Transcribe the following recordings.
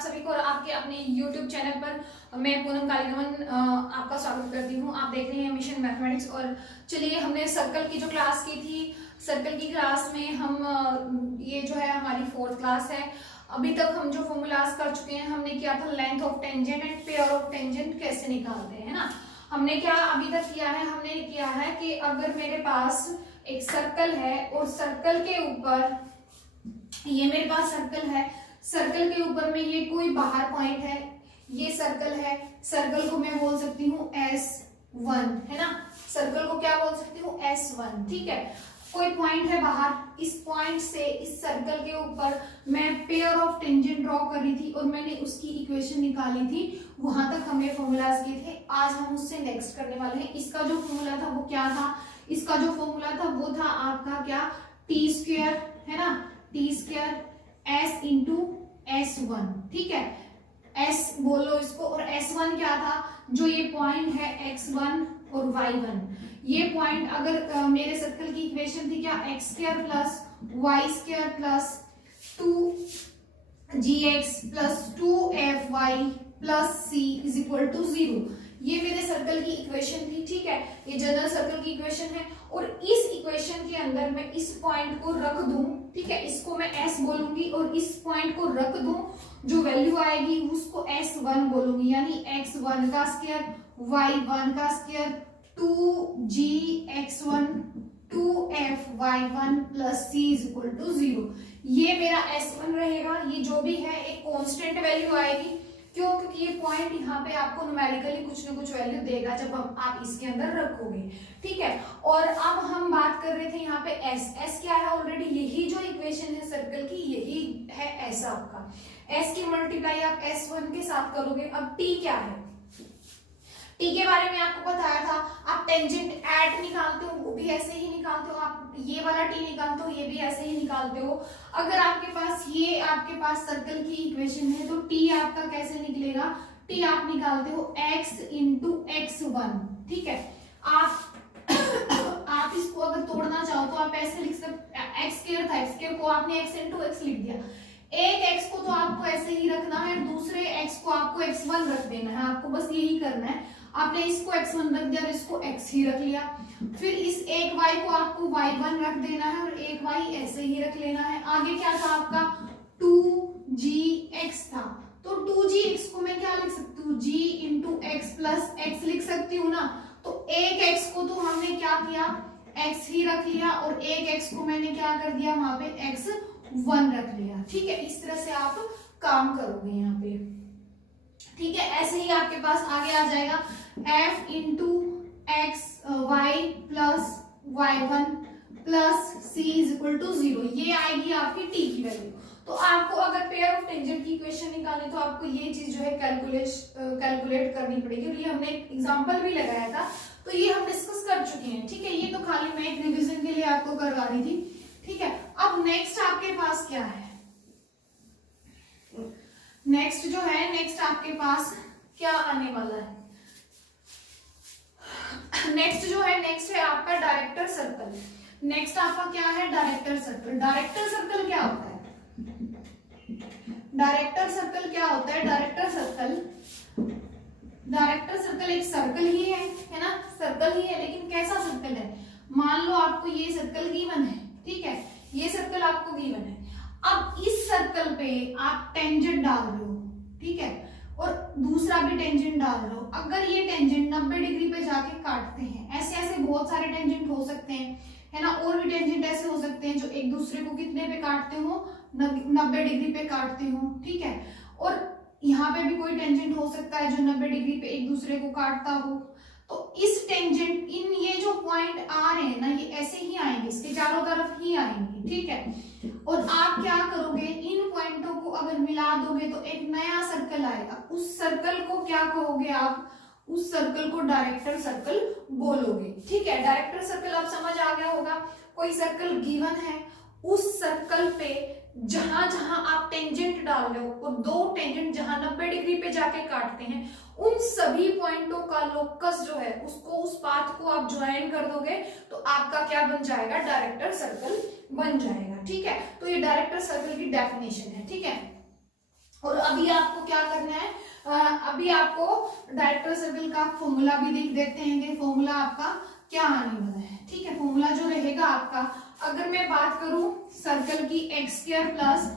सभी को आपके अपने YouTube चैनल पर मैं पूनम कालीरमन आपका स्वागत करती हूँ। आप देख रहे हैं मिशन मैथमेटिक्स। और चलिए, हमने सर्कल की जो क्लास की थी, सर्कल की क्लास में हम ये जो है हमारी 4th क्लास है। अभी तक हम जो फॉर्मूलाज कर चुके हैं, हमने किया था length of tangent and pair of tangent कैसे निकालते हैं ना। हमने क्या अभी तक किया है, हमने किया है कि अगर मेरे पास एक सर्कल है और सर्कल के ऊपर ये मेरे पास सर्कल है, सर्कल के ऊपर में ये कोई बाहर पॉइंट है, ये सर्कल है, सर्कल को मैं बोल सकती हूँ S1 है ना। सर्कल को क्या बोल सकती हूँ, S1। ठीक है, कोई पॉइंट है बाहर, इस पॉइंट से इस सर्कल के ऊपर मैं पेयर ऑफ टेंजेंट ड्रॉ कर रही थी और मैंने उसकी इक्वेशन निकाली थी। वहां तक हमने फॉर्मूलाज किए थे। आज हम उससे नेक्स्ट करने वाले हैं। इसका जो फॉर्मूला था वो क्या था, इसका जो फॉर्मूला था वो था आपका क्या, टी स्क्वायर है ना, T square S into S1। ठीक है, S बोलो इसको। और S1 क्या था, जो ये पॉइंट है X1 और Y1, ये पॉइंट अगर मेरे सर्कल की इक्वेशन थी क्या, x square plus Y square plus 2gx plus 2fy plus c is equal to 0। ये मेरे सर्कल की इक्वेशन थी। ठीक है, ये जनरल सर्कल की इक्वेशन है। और इस इक्वेशन के अंदर मैं इस पॉइंट को रख दूं, ठीक है, इसको मैं S बोलूंगी और इस पॉइंट को रख दूं, जो वैल्यू आएगी उसको S1 बोलूंगी, यानी x1 का स्क्वायर y1 का square 2gx1 2fy1 plus c is equal to 0। ये मेरा S1 रहेगा। ये जो भी है एक कांस्टेंट वैल्यू आएगी। क्यों? क्योंकि ये पॉइंट यहाँ पे आपको न्यूमेरिकली कुछ ना कुछ वैल्यू देगा जब आप इसके अंदर रखोगे। ठीक है, और अब हम बात कर रहे थे यहाँ पे S क्या है, ऑलरेडी यही जो इक्वेशन है सर्कल की, यही है S आपका। S की मल्टीप्लाई आप S1 के साथ करोगे। अब T क्या है, टी के बारे में आपको बताया था। आप टेंजेंट एट निकालते हो वो भी ऐसे ही निकालते हो, आप ये वाला टी निकालते हो ये भी ऐसे ही निकालते हो। अगर आपके पास ये आपके पास सर्कल की इक्वेशन है तो टी आपका कैसे निकलेगा, टी आप निकालते हो x इंटू x1। ठीक है, आप इसको अगर तोड़ना चाहो तो आप ऐसे लिख सकते, एक्स स्क्वायर था, एक्स स्क्वायर को आपने x इंटू x लिख दिया। एक x को तो आपको ऐसे ही रखना है, दूसरे x को आपको x1 रख देना है। आपको बस यही करना है। आपने इसको x1 रख दिया और इसको x ही रख लिया। फिर इस एक y को आपको y1 रख देना है और एक y ऐसे ही रख लेना है। आगे क्या था आपका 2gx था, तो 2gx को मैं क्या लिख सकती हूँ, g into x plus x लिख सकती हूँ ना। तो एक x को तो हमने क्या किया, x ही रख लिया और एक x को मैंने क्या कर दिया, वहां पे x1 रख लिया। ठीक है, इस तरह से आप काम करोगे यहाँ पे। ठीक है, ऐसे ही आपके पास आगे आ जाएगा f into x y plus y1 plus c is equal to 0। ये आएगी आपकी t की वैल्यू। तो आपको अगर पेयर ऑफ टेंजेंट की इक्वेशन निकालनी तो आपको ये चीज जो है कैलकुलेट करनी पड़ेगी। और ये हमने एक एग्जांपल भी लगाया था, तो ये हम डिस्कस कर चुके हैं। ठीक है, ये तो खाली मैं एक रिविजन के लिए आपको करवा रही थी। ठीक है, अब नेक्स्ट आपके पास क्या है, नेक्स्ट जो है, नेक्स्ट आपके पास क्या आने वाला है, नेक्स्ट जो है, नेक्स्ट है आपका डायरेक्टर सर्कल। नेक्स्ट आपका क्या है, डायरेक्टर सर्कल। डायरेक्टर सर्कल क्या होता है, डायरेक्टर सर्कल क्या होता है, डायरेक्टर सर्कल एक सर्कल ही है ना, सर्कल ही है। लेकिन कैसा सर्कल है, मान लो आपको ये सर्कल गिवन है। ठीक है, ये सर्कल आपको गिवन है। अब इस सर्कल पे आप टेंजेंट डाल रहे हो, ठीक है, और दूसरा भी टेंजेंट डाल रहे हो। अगर ये टेंजेंट 90 डिग्री पे जाके काटते हैं, ऐसे ऐसे बहुत सारे टेंजेंट हो सकते हैं, है ना, और भी टेंजेंट ऐसे हो सकते हैं जो एक दूसरे को कितने पे काटते हो, 90 डिग्री पे काटते हो। ठीक है, और यहाँ पे भी कोई टेंजेंट हो सकता है जो 90 डिग्री पे एक दूसरे को काटता हो। तो इस टेंजेंट, इन ये जो पॉइंट आ रहे हैं ना, ये ऐसे ही आएंगे, इसके चारों तरफ ही आएंगे। ठीक है, और आप क्या करोगे, इन पॉइंटों को अगर मिला दोगे तो एक नया सर्कल आएगा। उस सर्कल को क्या कहोगे आप, उस सर्कल को डायरेक्टर सर्कल बोलोगे। ठीक है, डायरेक्टर सर्कल आप समझ आ गया होगा। कोई सर्कल गिवन है, उस सर्कल पे जहां जहां आप टेंजेंट डाल रहे हो और दो टेंजेंट जहां 90 डिग्री पे जाके काटते हैं, उन सभी पॉइंटों का लोकस जो है उसको, उस पाथ को आप ज्वाइन कर दोगे तो आपका क्या बन जाएगा, डायरेक्टर सर्कल बन जाएगा। ठीक है, तो ये डायरेक्टर सर्कल की डेफिनेशन है। ठीक है, और अभी आपको क्या करना है, अभी आपको डायरेक्टर सर्कल का फॉर्मूला भी देख देते हैं कि फॉर्मूला आपका क्या आने वाला है। ठीक है, फॉर्मूला जो रहेगा आपका, अगर मैं बात करूं सर्कल की x square plus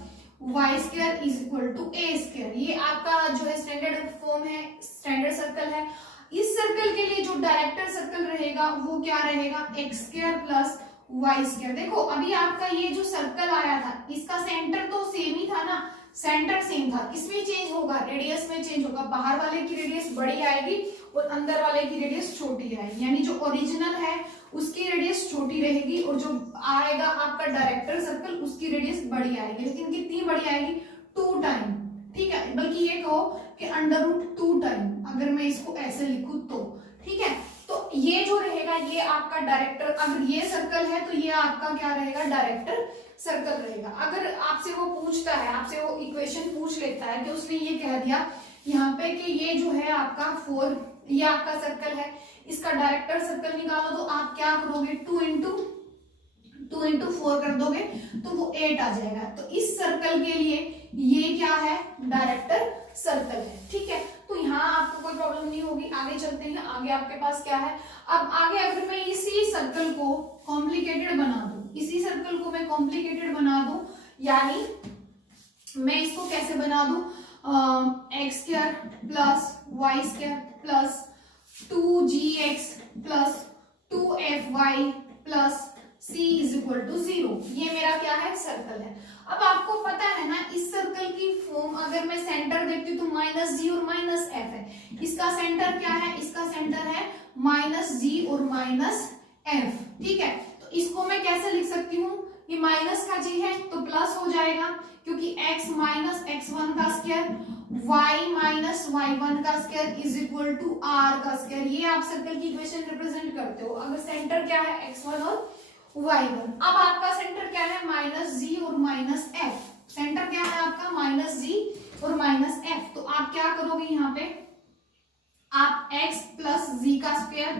Y square is equal to a square, ये आपका जो है स्टैंडर्ड फॉर्म है, स्टैंडर्ड सर्कल है। इस सर्कल के लिए जो डायरेक्टर सर्कल रहेगा वो क्या रहेगा, x square plus Y square. देखो अभी आपका ये जो सर्कल आया था इसका सेंटर तो सेम ही था ना, सेंटर सेम था, किसमें चेंज होगा, रेडियस में चेंज होगा। बाहर वाले की रेडियस बड़ी आएगी और अंदर वाले की रेडियस छोटी आएगी, यानी जो ओरिजिनल है उसकी रेडियस छोटी रहेगी और जो आएगा आपका डायरेक्टर सर्कल उसकी रेडियस बड़ी आएगी, लेकिन कितनी बड़ी आएगी, 2 टाइम। ठीक है, बल्कि ये कहो कि √2 टाइम, अगर मैं इसको ऐसे लिखूं तो। ठीक है, तो ये जो रहेगा ये आपका डायरेक्टर, अगर ये सर्कल है तो ये आपका क्या रहेगा, डायरेक्टर सर्कल रहेगा। अगर आपसे वो पूछता है, आपसे वो इक्वेशन पूछ लेता है कि उसने ये कह दिया यहाँ पे कि ये जो है आपका 4, ये आपका सर्कल है, इसका डायरेक्टर सर्कल निकालो, तो आप क्या करोगे, 2 इंटू 4 कर दोगे तो वो 8 आ जाएगा। तो इस सर्कल के लिए ये क्या है, डायरेक्टर सर्कल है। ठीक है, तो यहाँ आपको कोई प्रॉब्लम नहीं होगी। आगे चलते हैं, आगे आपके पास क्या है, अब आगे अगर मैं इसी सर्कल को कॉम्प्लिकेटेड बना दूं, इसी सर्कल को मैं कॉम्प्लिकेटेड बना दूं, यानी मैं इसको कैसे बना दूं, x square plus Y square plus 2gx plus 2fy plus c is equal to 0, ये मेरा क्या है, सर्कल है। अब आपको पता है ना इस सर्कल की फॉर्म, अगर मैं सेंटर देखती हूँ तो -g और -f है, इसका सेंटर क्या है, इसका सेंटर है -g और -f। ठीक है, तो इसको मैं कैसे लिख सकती हूँ, ये माइनस का g है तो प्लस हो जाएगा, क्योंकि x माइनस x1 का स्क्वायर, y माइनस y1 का square is equal to r का स्क्वायर। ये आप सर्कल की इक्वेशन रिप्रेजेंट करते हो। अगर सेंटर क्या है, x1 और y1। अब आपका सेंटर क्या है, -g और -f, सेंटर क्या है आपका, -g और -f। तो आप क्या करोगे, यहाँ पे आप x प्लस g का स्क्वायर,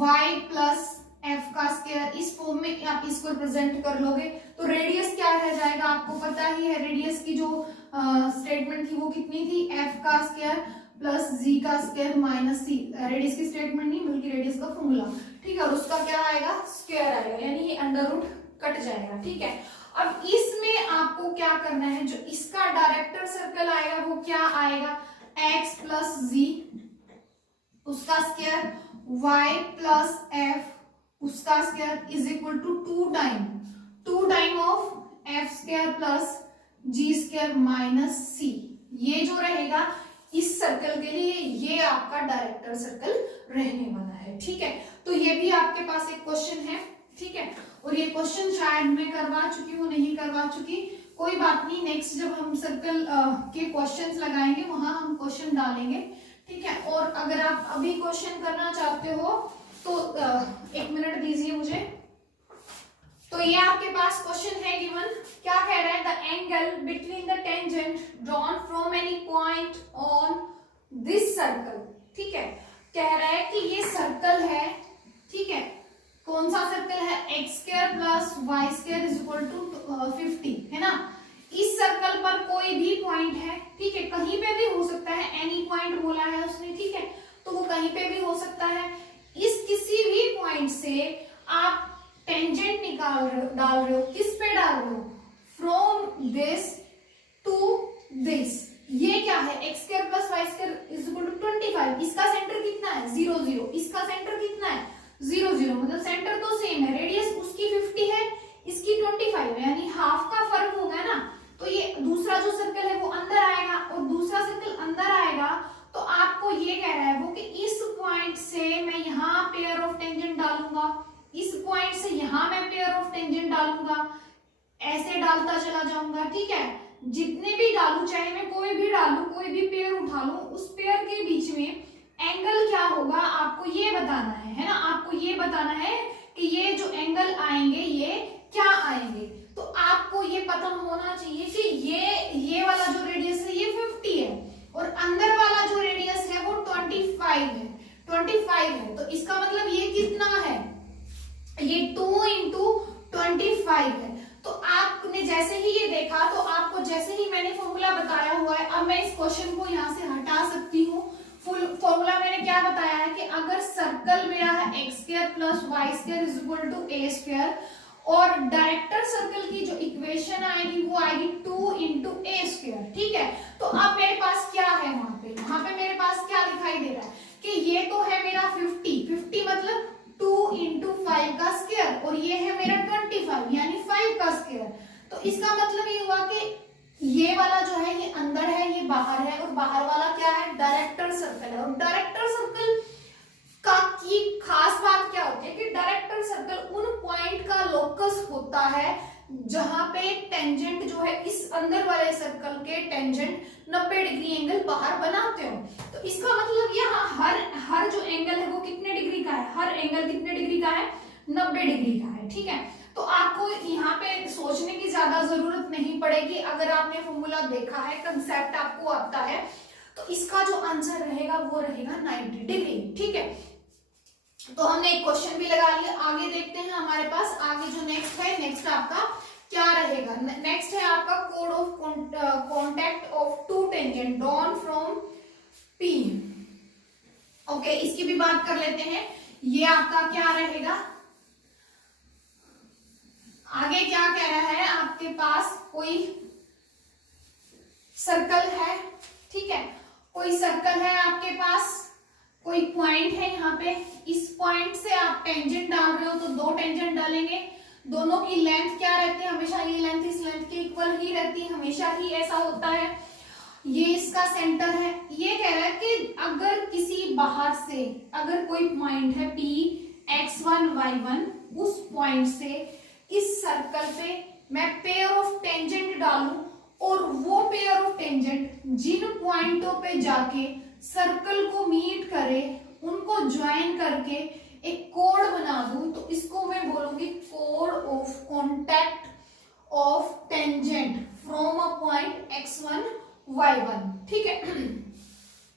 y प्लस f का स्क्वायर, इस फॉर्म में आप इसको रिप्रेजेंट कर लोगे। तो रेडियस क्या रह जाएगा, आपको पता ही है रेडियस की जो स्टेटमेंट थी वो कितनी थी, f का स्क्वायर प्लस g का स्क्वायर माइनस c, रेडियस की स्टेटमेंट नहीं बल्कि रेडियस का फॉर्मूला। ठीक है, और उसका क्या आएगा, स्क्वायर आएगा, यानी ये अंडर रूट कट जाएगा। ठीक है, अब इसमें आपको क्या करना है, जो इसका डायरेक्टर सर्कल आएगा वो क्या आएगा, x प्लस g उसका स्क्वायर, y प्लस f उसका square is equal to 2 time of f square plus g square minus c। ये जो रहेगा इस सर्कल के लिए ये आपका डायरेक्टर सर्कल रहने वाला है। ठीक है, तो ये भी आपके पास एक क्वेश्चन है। ठीक है, और ये क्वेश्चन शायद मैं करवा चुकी हूँ, नहीं करवा चुकी, कोई बात नहीं, नेक्स्ट जब हम सर्कल के क्वेश्चंस लगाएंगे वहां हम क्वेश्चन डालेंगे। ठीक है, और अगर आप अभी क्वेश्चन करना चाहते हो तो 1 मिनट दीजिए मुझे। तो ये आपके पास क्वेश्चन है गिवन, क्या कह रहा है, the angle between the tangent drawn from any point on this circle. ठीक है, कह रहा है कि ये सर्कल है, ठीक है, कौन सा सर्कल है, x square plus Y square is equal to 50, है ना। इस सर्कल पर कोई भी पॉइंट है, ठीक है, कहीं पे भी हो सकता है, एनी पॉइंट बोला है उसने, ठीक है, तो वो कहीं पे भी हो सकता है। इस किसी भी पॉइंट से आप टेंजेंट डाल रहे हो, किस पे डाल रहे हो, फ्रॉम दिस टू दिस। ये क्या है, x square plus Y square is equal to 25, इसका सेंटर कितना है 0 0, इसका सेंटर कितना है 0 0, मतलब सेंटर तो सेम है, रेडियस उसकी 50 है इसकी 25 है, यानी हाफ का फर्क होगा ना। तो ये दूसरा जो सर्कल है वो अंदर आएगा और दूसरा सर्कल अंदर आएगा, तो आपको ये कह रहा है वो कि इस पॉइंट से मैं यहाँ पेयर ऑफ टेंजेंट डालूंगा, इस पॉइंट से यहाँ मैं पेयर ऑफ टेंजेंट डालूंगा, ऐसे डालता चला जाऊंगा। ठीक है, जितने भी डालू, चाहे मैं कोई भी डालू, कोई भी पेयर उठा लूं, उस पेयर के बीच में एंगल क्या होगा आपको ये बताना है ना। आपको ये बताना है कि ये जो एंगल आएंगे ये क्या आएंगे। तो आपको ये पता होना चाहिए कि ये वाला जो रेडियस है ये 50 है और अंदर वाला जो रेडियस है वो 25 है। तो इसका मतलब ये कितना है, ये 2 × 25 है। तो आपने जैसे ही ये देखा, तो आपको जैसे ही मैंने फॉर्मूला मैं इस क्वेश्चन को यहाँ से हटा सकती हूँ। फुल फॉर्मूला मैंने क्या बताया है कि अगर सर्कल मेरा है x square plus Y square is equal to a square, और डायरेक्टर सर्कल की जो इक्वेशन आएगी वो आएगी 2 इंटू ए स्क्वायर। ठीक है, तो अब मेरे पास क्या है वहां पे मेरे पास क्या दिखाई दे रहा है कि ये तो है मेरा 50 मतलब 2 इंटू 5 का स्क्वायर, और ये है मेरा 25 यानी 5 का स्क्वायर। तो इसका मतलब ये हुआ कि ये वाला जो है ये अंदर है, ये बाहर है, और बाहर वाला क्या है, डायरेक्टर सर्कल है। और डायरेक्टर सर्कल का की खास बात क्या होती है कि डायरेक्टर सर्कल उन पॉइंट का लोकस होता है जहां पे टेंजेंट जो है इस अंदर वाले सर्कल के टेंजेंट 90 डिग्री एंगल बाहर बनाते हो। तो इसका मतलब यहाँ हर जो एंगल है वो कितने डिग्री का है, हर एंगल कितने डिग्री का है, 90 डिग्री का है। ठीक है, तो आपको यहाँ पे सोचने की ज्यादा जरूरत नहीं पड़ेगी। अगर आपने फॉर्मूला देखा है, कंसेप्ट आपको आता है, तो इसका जो आंसर रहेगा वो रहेगा 90 डिग्री। ठीक है, तो हमने एक क्वेश्चन भी लगा लिया। आगे देखते हैं हमारे पास आगे जो नेक्स्ट है, नेक्स्ट आपका क्या रहेगा। नेक्स्ट है आपका कोड of contact of two tangent drawn from P. Okay, इसकी भी बात कर लेते हैं। ये आपका क्या रहेगा, आगे क्या कह रहा है, आपके पास कोई सर्कल है। ठीक है, कोई सर्कल है आपके पास, कोई पॉइंट है यहाँ पे, इस पॉइंट से आप टेंजेंट डाल रहे हो तो दो टेंजेंट डालेंगे, दोनों की लेंथ क्या रहती है, हमेशा ये लेंथ इस लेंथ के इक्वल ही रहती है, हमेशा ही ऐसा होता है। ये इसका सेंटर है। ये कह रहा है कि अगर किसी बाहर से अगर कोई पॉइंट है P x1 y1, उस पॉइंट से इस सर्कल पे मैं पेयर ऑफ टेंजेंट डालूं और वो पेयर ऑफ टेंजेंट जिन पॉइंटों पे जाके सर्कल को मीट करे उनको ज्वाइन करके एक कोड बना दूं, तो इसको मैं बोलूंगी code of contact of tangent from a point x1 y1। ठीक है,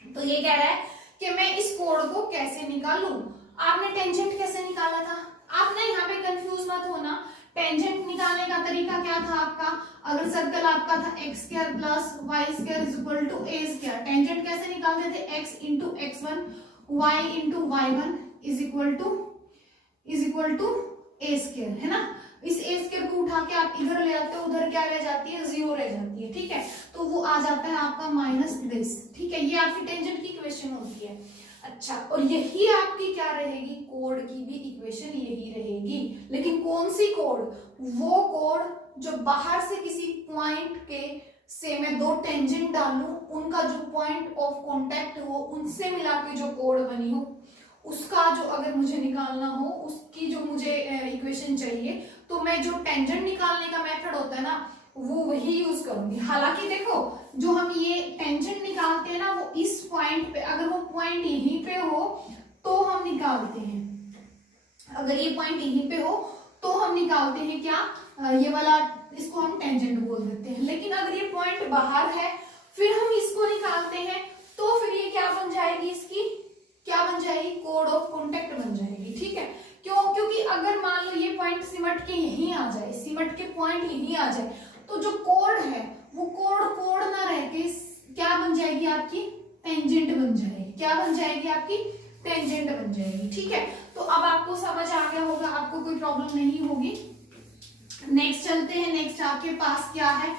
तो ये कह रहा है कि मैं इस कोड को कैसे निकालूं। आपने टेंजेंट कैसे निकाला था, आपने यहाँ पे कंफ्यूज मत होना। टेंजेंट निकालने का तरीका क्या था आपका, अगर सर्कल आपका था x square plus Y square is equal to a square, tangent कैसे निकालते थे, x into x1 y into y1 is equal to a square, है ना। इस ए स्क्वायर को उठा के आप इधर ले आते हो, उधर क्या रह जाती है, 0 रह जाती है। ठीक है, तो वो आ जाता है आपका माइनस दिस। ठीक है, ये आपकी टेंजेंट की इक्वेशन होती है। अच्छा, और यही आपकी क्या रहेगी, कोड की भी इक्वेशन यही रहेगी। लेकिन कौन सी कोड, वो कोड जो बाहर से किसी पॉइंट के से मैं दो टेंजेंट डालूं, उनका जो पॉइंट ऑफ कांटेक्ट हो उनसे मिला के जो कोड बनी हो, उसका जो अगर मुझे निकालना हो, उसकी जो मुझे इक्वेशन चाहिए, तो मैं जो टेंजेंट निकालने का मेथड होता है ना, वो वही यूज करूंगी। हालांकि देखो, जो हम ये टेंजेंट निकालते हैं ना, वो इस पॉइंट पे, अगर वो पॉइंट यहीं पे हो तो हम निकालते हैं। अगर ये पॉइंट यहीं पे हो तो हम निकालते हैं क्या, ये वाला, इसको हम टेंजेंट बोल देते हैं। लेकिन अगर ये पॉइंट बाहर है फिर हम इसको निकालते हैं, तो फिर ये क्या बन जाएगी, इसकी क्या बन जाएगी, कोड ऑफ कॉन्टैक्ट बन जाएगी। ठीक है, क्यों, क्योंकि अगर मान लो ये पॉइंट सिमट के यहीं आ जाए, सिमट के पॉइंट यहीं आ जाए, तो जो कोड है वो कोड ना रह के क्या बन जाएगी, आपकी टेंजेंट बन जाएगी। क्या बन जाएगी, आपकी टेंजेंट बन जाएगी। ठीक है, तो अब आपको समझ आ गया होगा, आपको कोई प्रॉब्लम नहीं होगी। नेक्स्ट चलते हैं। नेक्स्ट आपके पास क्या है,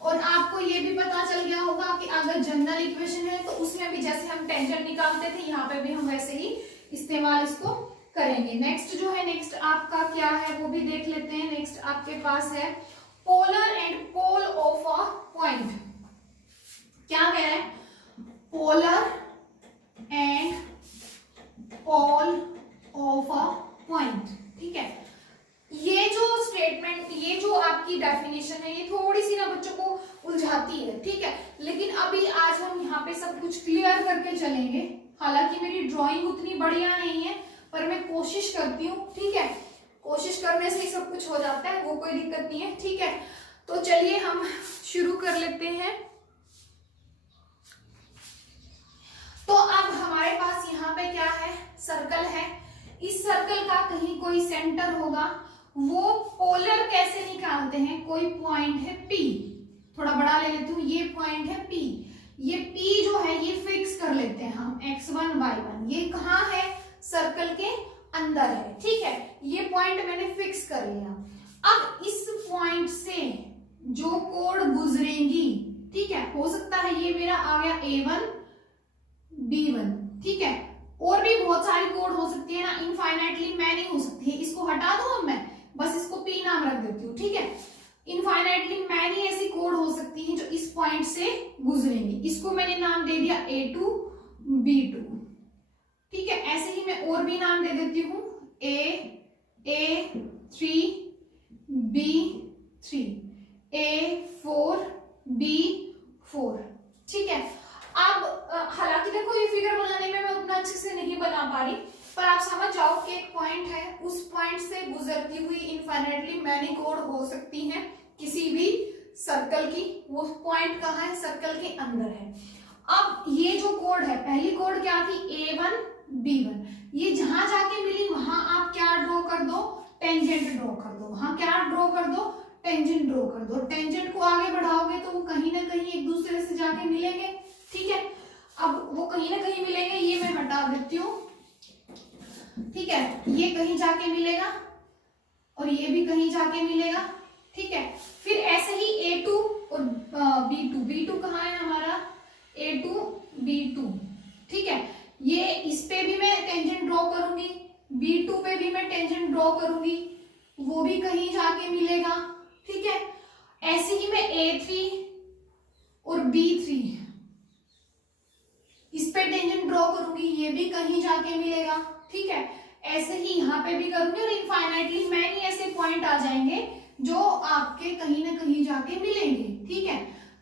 और आपको ये भी पता चल गया होगा कि अगर जनरल इक्वेशन है तो उसमें भी जैसे हम टेंजेंट निकालते थे, यहाँ पे भी हम वैसे ही इस्तेमाल इसको करेंगे। नेक्स्ट जो है, नेक्स्ट आपका क्या है वो भी देख लेते हैं। नेक्स्ट आपके पास है polar and pole of a point. क्या कह रहा है, polar and pole of a point. ठीक है, ये जो स्टेटमेंट, ये जो आपकी डेफिनेशन है, ये थोड़ी सी ना बच्चों को उलझाती है। ठीक है, लेकिन अभी आज हम यहाँ पे सब कुछ क्लियर करके चलेंगे। हालांकि मेरी ड्राइंग उतनी बढ़िया नहीं है, पर मैं कोशिश करती हूँ। ठीक है, कोशिश करने से ही सब कुछ हो जाता है, वो कोई दिक्कत नहीं है। ठीक है, तो चलिए हम शुरू कर लेते हैं। तो अब हमारे पास यहाँ पे क्या है, सर्कल है। इस सर्कल का कहीं कोई सेंटर होगा, वो पोलर कैसे निकालते हैं, कोई पॉइंट है P, थोड़ा बड़ा ले लेती हूँ, ये पॉइंट है P, ये P जो है ये फिक्स कर लेते हैं हम, x1 y1 ये कहाँ है, सर्कल के अंदर है, ठीक है। ये पॉइंट मैंने फिक्स कर लिया। अब इस पॉइंट से जो कोड गुजरेंगी, ठीक है, हो सकता है ये मेरा आ गया A1 B1, ठीक है, और भी बहुत सारी कोड हो सकती है ना, इनफाइनाइटली मैनी हो सकती है। इसको हटा दूं अब मैं, बस इसको P नाम रख देती हूँ, ठीक है। इनफाइनाइटली मैनी ऐसी कोड हो सकती है जो इस पॉइंट से गुजरेंगी। इसको मैंने नाम दे दिया A2 B2, ठीक है। ऐसे ही मैं और भी नाम दे देती हूँ, A3 B3 A4 B4, ठीक है। अब हालांकि देखो ये फिगर बनाने में मैं उतना अच्छे से नहीं बना पा रही, पर आप समझ जाओ कि एक पॉइंट है, उस पॉइंट से गुजरती हुई इनफाइनाइटली मैनी कोड हो सकती है किसी भी सर्कल की। वो पॉइंट कहाँ है, सर्कल के अंदर है। अब ये जो कोड है, पहली कोड क्या थी, A1 B1, ये जहां जाके मिली वहां आप क्या ड्रॉ कर दो, टेंजेंट ड्रॉ कर दो। वहां क्या ड्रॉ कर दो, टेंजेंट ड्रॉ कर दो। टेंजेंट को आगे बढ़ाओगे तो वो कहीं ना कहीं एक दूसरे से जाके मिलेंगे, ठीक है। अब वो कहीं ना कहीं मिलेंगे, ये मैं हटा देती हूँ, ठीक है। ये कहीं जाके मिलेगा और ये भी कहीं जाके मिलेगा, ठीक है। फिर ऐसे ही A2 और B2 कहाँ है हमारा, A2 B2, ठीक है। ये इस पे भी मैं टेंजेंट ड्रॉ करूंगी, B2 पे भी मैं टेंजेंट ड्रॉ करूंगी, वो भी कहीं जाके मिलेगा, ठीक है। ऐसे ही मैं A3 और B3 इस पे टेंजेंट ड्रॉ करूंगी, ये भी कहीं जाके मिलेगा, ठीक है। ऐसे ही यहाँ पे भी करूंगी और इनफाइनाइटली मैनी ऐसे पॉइंट आ जाएंगे जो आपके कहीं ना कहीं जाके मिलेंगे, ठीक है।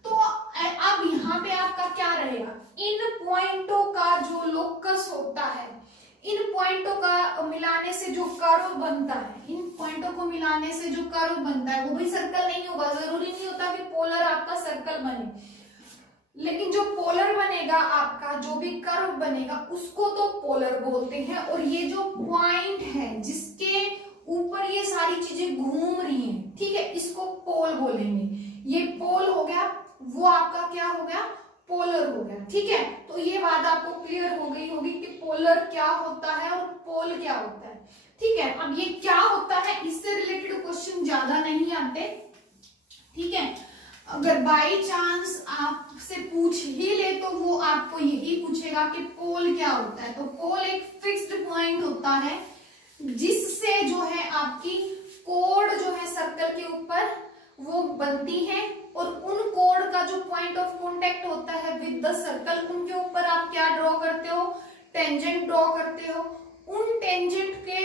तो अब यहाँ पे आपका क्या रहेगा, इन पॉइंटों का जो लोकस होता है, इन पॉइंटों का मिलाने से जो कर्व बनता है, इन पॉइंटों को मिलाने से जो कर्व बनता है वो भी सर्कल नहीं होगा। जरूरी नहीं होता कि पोलर आपका सर्कल बने, लेकिन जो पोलर बनेगा आपका, जो भी कर्व बनेगा उसको तो पोलर बोलते हैं। और ये जो पॉइंट है जिसके ऊपर ये सारी चीजें घूम रही हैं, ठीक है, इसको पोल बोलेंगे। ये पोल हो गया, वो आपका क्या हो गया, पोलर हो गया, ठीक है। तो ये बात आपको क्लियर हो गई होगी कि पोलर क्या होता है और पोल क्या होता है, ठीक है। अब ये क्या होता है, इससे रिलेटेड क्वेश्चन ज्यादा नहीं आते, ठीक है। अगर बाई चांस आपसे पूछ ही ले तो वो आपको यही पूछेगा कि पोल क्या होता है। तो पोल एक फिक्स्ड पॉइंट होता है जिससे जो है आपकी कोड जो है सर्कल के ऊपर वो बनती है, और उन कोड का जो पॉइंट ऑफ कांटेक्ट होता है विद द सर्कल, उनके ऊपर आप क्या ड्रॉ करते हो, टेंजेंट ड्रॉ करते हो। उन टेंजेंट के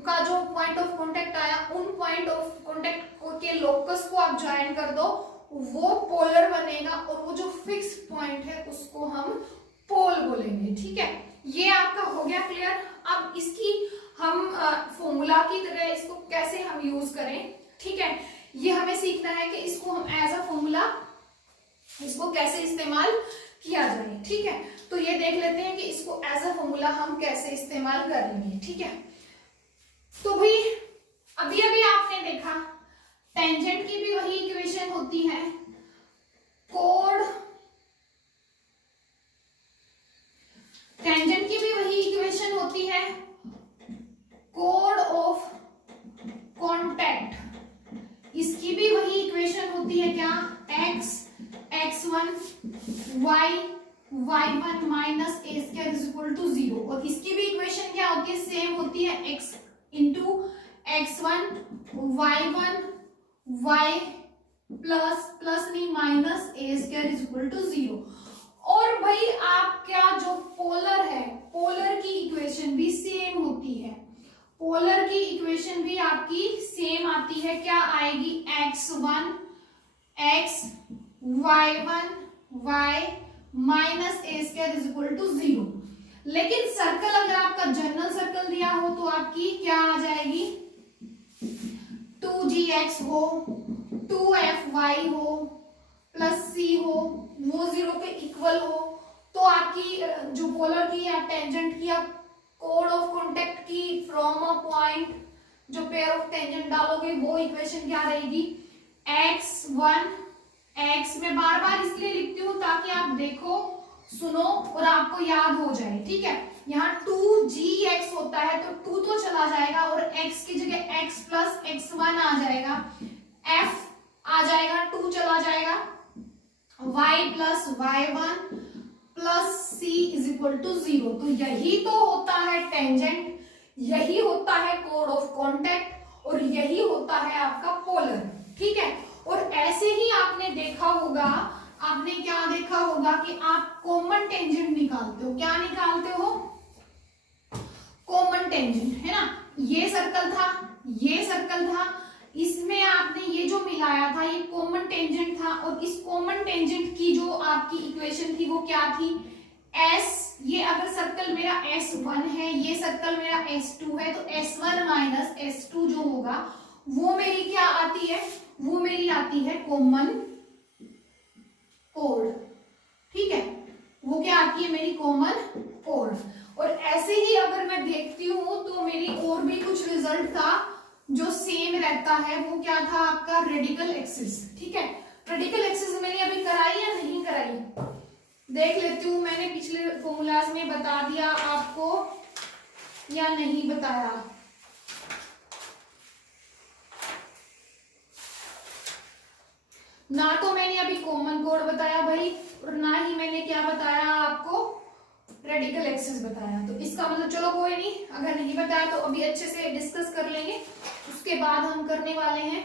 का जो पॉइंट ऑफ कांटेक्ट आया, उन पॉइंट ऑफ कांटेक्ट के लोकस को आप ज्वाइन कर दो, वो पोलर बनेगा, और वो जो फिक्स पॉइंट है उसको हम पोल बोलेंगे, ठीक है। ये आपका हो गया क्लियर। अब इसकी हम फॉर्मूला की तरह इसको कैसे हम यूज करें, ठीक है, ये हमें सीखना है कि इसको हम एज अ फॉर्मूला इसको कैसे इस्तेमाल किया जाए, ठीक है। तो ये देख लेते हैं कि इसको एज अ फॉर्मूला हम कैसे इस्तेमाल करेंगे, ठीक है। तो भाई अभी अभी आपने देखा टेंजेंट की भी वही इक्वेशन होती है, कोड टेंजेंट की भी वही इक्वेशन होती है, कोड ऑफ कांटेक्ट इसकी भी वही इक्वेशन होती है, क्या, x x1 y y1 minus a square is equal to 0। और इसकी भी इक्वेशन क्या होती है, सेम होती है, x into x1 y1 y plus plus नहीं minus a square is equal to 0। और भाई आपका जो पोलर है, पोलर की इक्वेशन भी सेम होती है, पोलर की इक्वेशन भी आपकी सेम आती है, क्या आएगी, x1 x y1 y minus a square is equal to 0। लेकिन सर्कल अगर आपका जनरल सर्कल दिया हो तो आपकी क्या आ जाएगी, 2gx हो, 2fy हो, प्लस c हो, वो 0 के इक्वल हो, तो आपकी जो पोलर की या टेंजेंट की या कोड ऑफ कांटेक्ट की फ्रॉम अ पॉइंट जो पेयर ऑफ टेंजेंट डालोगे वो इक्वेशन क्या रहेगी, x1 x, मैं बार बार इसलिए लिखती हूँ ताकि आप देखो सुनो और आपको याद हो जाए, ठीक है। यहाँ 2gx होता है तो 2 तो चला जाएगा और x की जगह x प्लस x1 आ जाएगा, f आ जाएगा, 2 चला जाएगा, y plus y1 plus c is equal to 0। तो यही तो होता है टेंजेंट, यही होता है कोड ऑफ कॉन्टेक्ट और यही होता है आपका पोलर, ठीक है। और ऐसे ही आपने देखा होगा, आपने क्या देखा होगा कि आप कॉमन टेंजेंट निकालते हो, क्या निकालते हो, कॉमन टेंजेंट, है ना। ये सर्कल था, ये सर्कल था, इसमें आपने ये जो मिलाया था ये कॉमन टेंजेंट था और इस कॉमन टेंजेंट की जो आपकी इक्वेशन थी वो क्या थी, s, ये अगर सर्कल मेरा S1 है, ये सर्कल मेरा S2 है, तो S1 माइनस S2 जो होगा वो मेरी क्या आती है, वो मेरी आती है कॉमन कोड, ठीक है, वो क्या आती है मेरी कॉमन कोड। और ऐसे ही अगर मैं देखती हूं तो मेरी और भी कुछ रिजल्ट था जो सेम रहता है, वो क्या था आपका रेडिकल एक्सिस, ठीक है। रेडिकल एक्सिस मैंने अभी कराई या नहीं कराई, देख लेती हूँ, मैंने पिछले फॉर्मूलाज में बता दिया आपको या नहीं बताया। ना तो मैंने अभी कॉमन कोड बताया भाई और ना ही मैंने क्या बताया आपको, रेडिकल एक्सिस बताया। तो इसका मतलब चलो कोई नहीं, अगर नहीं बताया तो अभी अच्छे से डिस्कस कर लेंगे, उसके बाद हम करने वाले हैं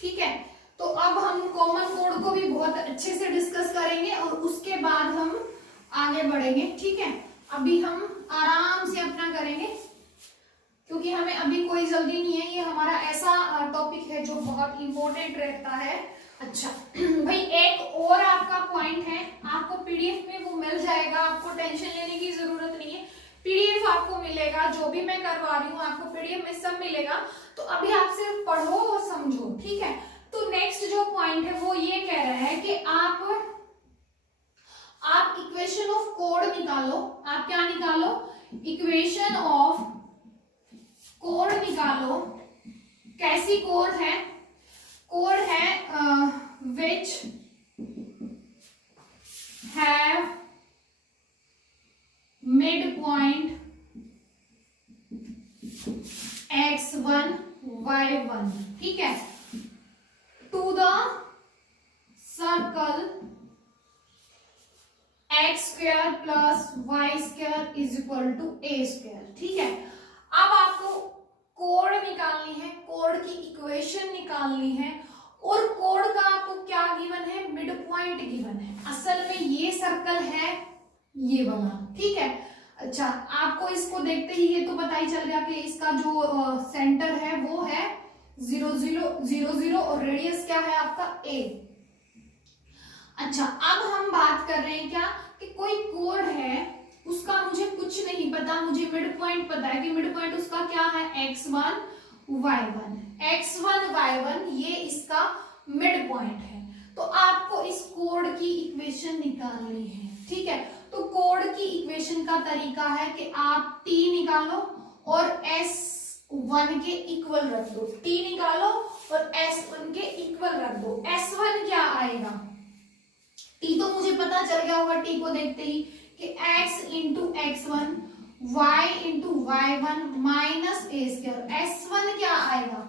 ठीक है। तो अब हम कॉमन कोड को भी बहुत अच्छे से डिस्कस करेंगे और उसके बाद हम आगे बढ़ेंगे, ठीक है। अभी हम आराम से अपना करेंगे क्योंकि हमें अभी कोई जल्दी नहीं है, ये हमारा ऐसा टॉपिक है जो बहुत इंपॉर्टेंट रहता है। अच्छा भाई एक और आपका पॉइंट है, आपको पीडीएफ में वो मिल जाएगा, आपको टेंशन लेने की जरूरत नहीं है, पीडीएफ आपको मिलेगा, जो भी मैं करवा रही हूँ आपको पीडीएफ में सब मिलेगा। तो अभी आप सिर्फ पढ़ो और समझो, ठीक है। तो नेक्स्ट जो पॉइंट है वो ये कह रहा है कि आप इक्वेशन ऑफ कोड निकालो, आप क्या निकालो, इक्वेशन ऑफ कोड निकालो। कैसी कोड है, कोड है which have mid point x1 y1, ठीक है, to the circle x square plus Y square is equal to a square, ठीक है। अब आपको कोड निकालनी है, कोड की इक्वेशन निकालनी है और कोड का आपको क्या गिवन है, मिड पॉइंट गिवन है। असल में ये सर्कल है ये वाला, ठीक है। अच्छा आपको इसको देखते ही ये तो पता ही चल गया कि इसका जो सेंटर है वो है 0 0 0 0 और रेडियस क्या है आपका a। अच्छा अब हम बात कर रहे हैं क्या कि कोई कोड है उसका मुझे कुछ नहीं पता, मुझे मिड पॉइंट पता है कि मिड पॉइंट उसका क्या है x1 y1, x1 y1 ये इसका मिड पॉइंट है। तो आपको इस कोड की इक्वेशन निकालनी है, ठीक है। तो कोड की इक्वेशन का तरीका है कि आप t निकालो और s1 के इक्वल रख दो, t निकालो और s1 के इक्वल रख दो। s1 क्या आएगा, t तो मुझे पता चल गया होगा t को देखते ही कि x into x1 y into y1 minus a square. s1 क्या आएगा,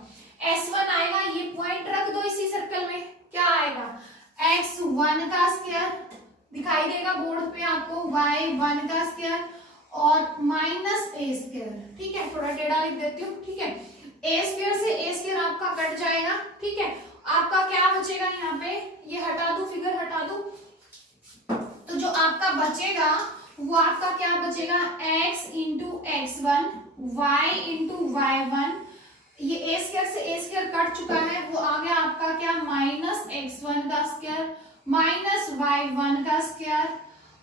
s1 आएगा, ये पॉइंट रख दो इसी सर्कल में, क्या आएगा x1 का स्क्वायर दिखाई देगा बोर्ड पे आपको, y1 का स्क्वायर और माइनस a स्क्वायर, ठीक है। थोड़ा टेढ़ा लिख देती हूँ, ठीक है। a स्क्वायर से a स्क्वायर आपका कट जाएगा, ठीक है। आपका क्या बचेगा यहाँ पे, ये हटा दो, फिगर हटा दो, तो जो आपका बचेगा वो आपका क्या बचेगा, x into x1 y into y1, ये a स्क्वायर से a स्क्वायर कट चुका है, वो आ गया आपका क्या माइनस x1 का स्क्वायर माइनस y1 का स्क्वायर,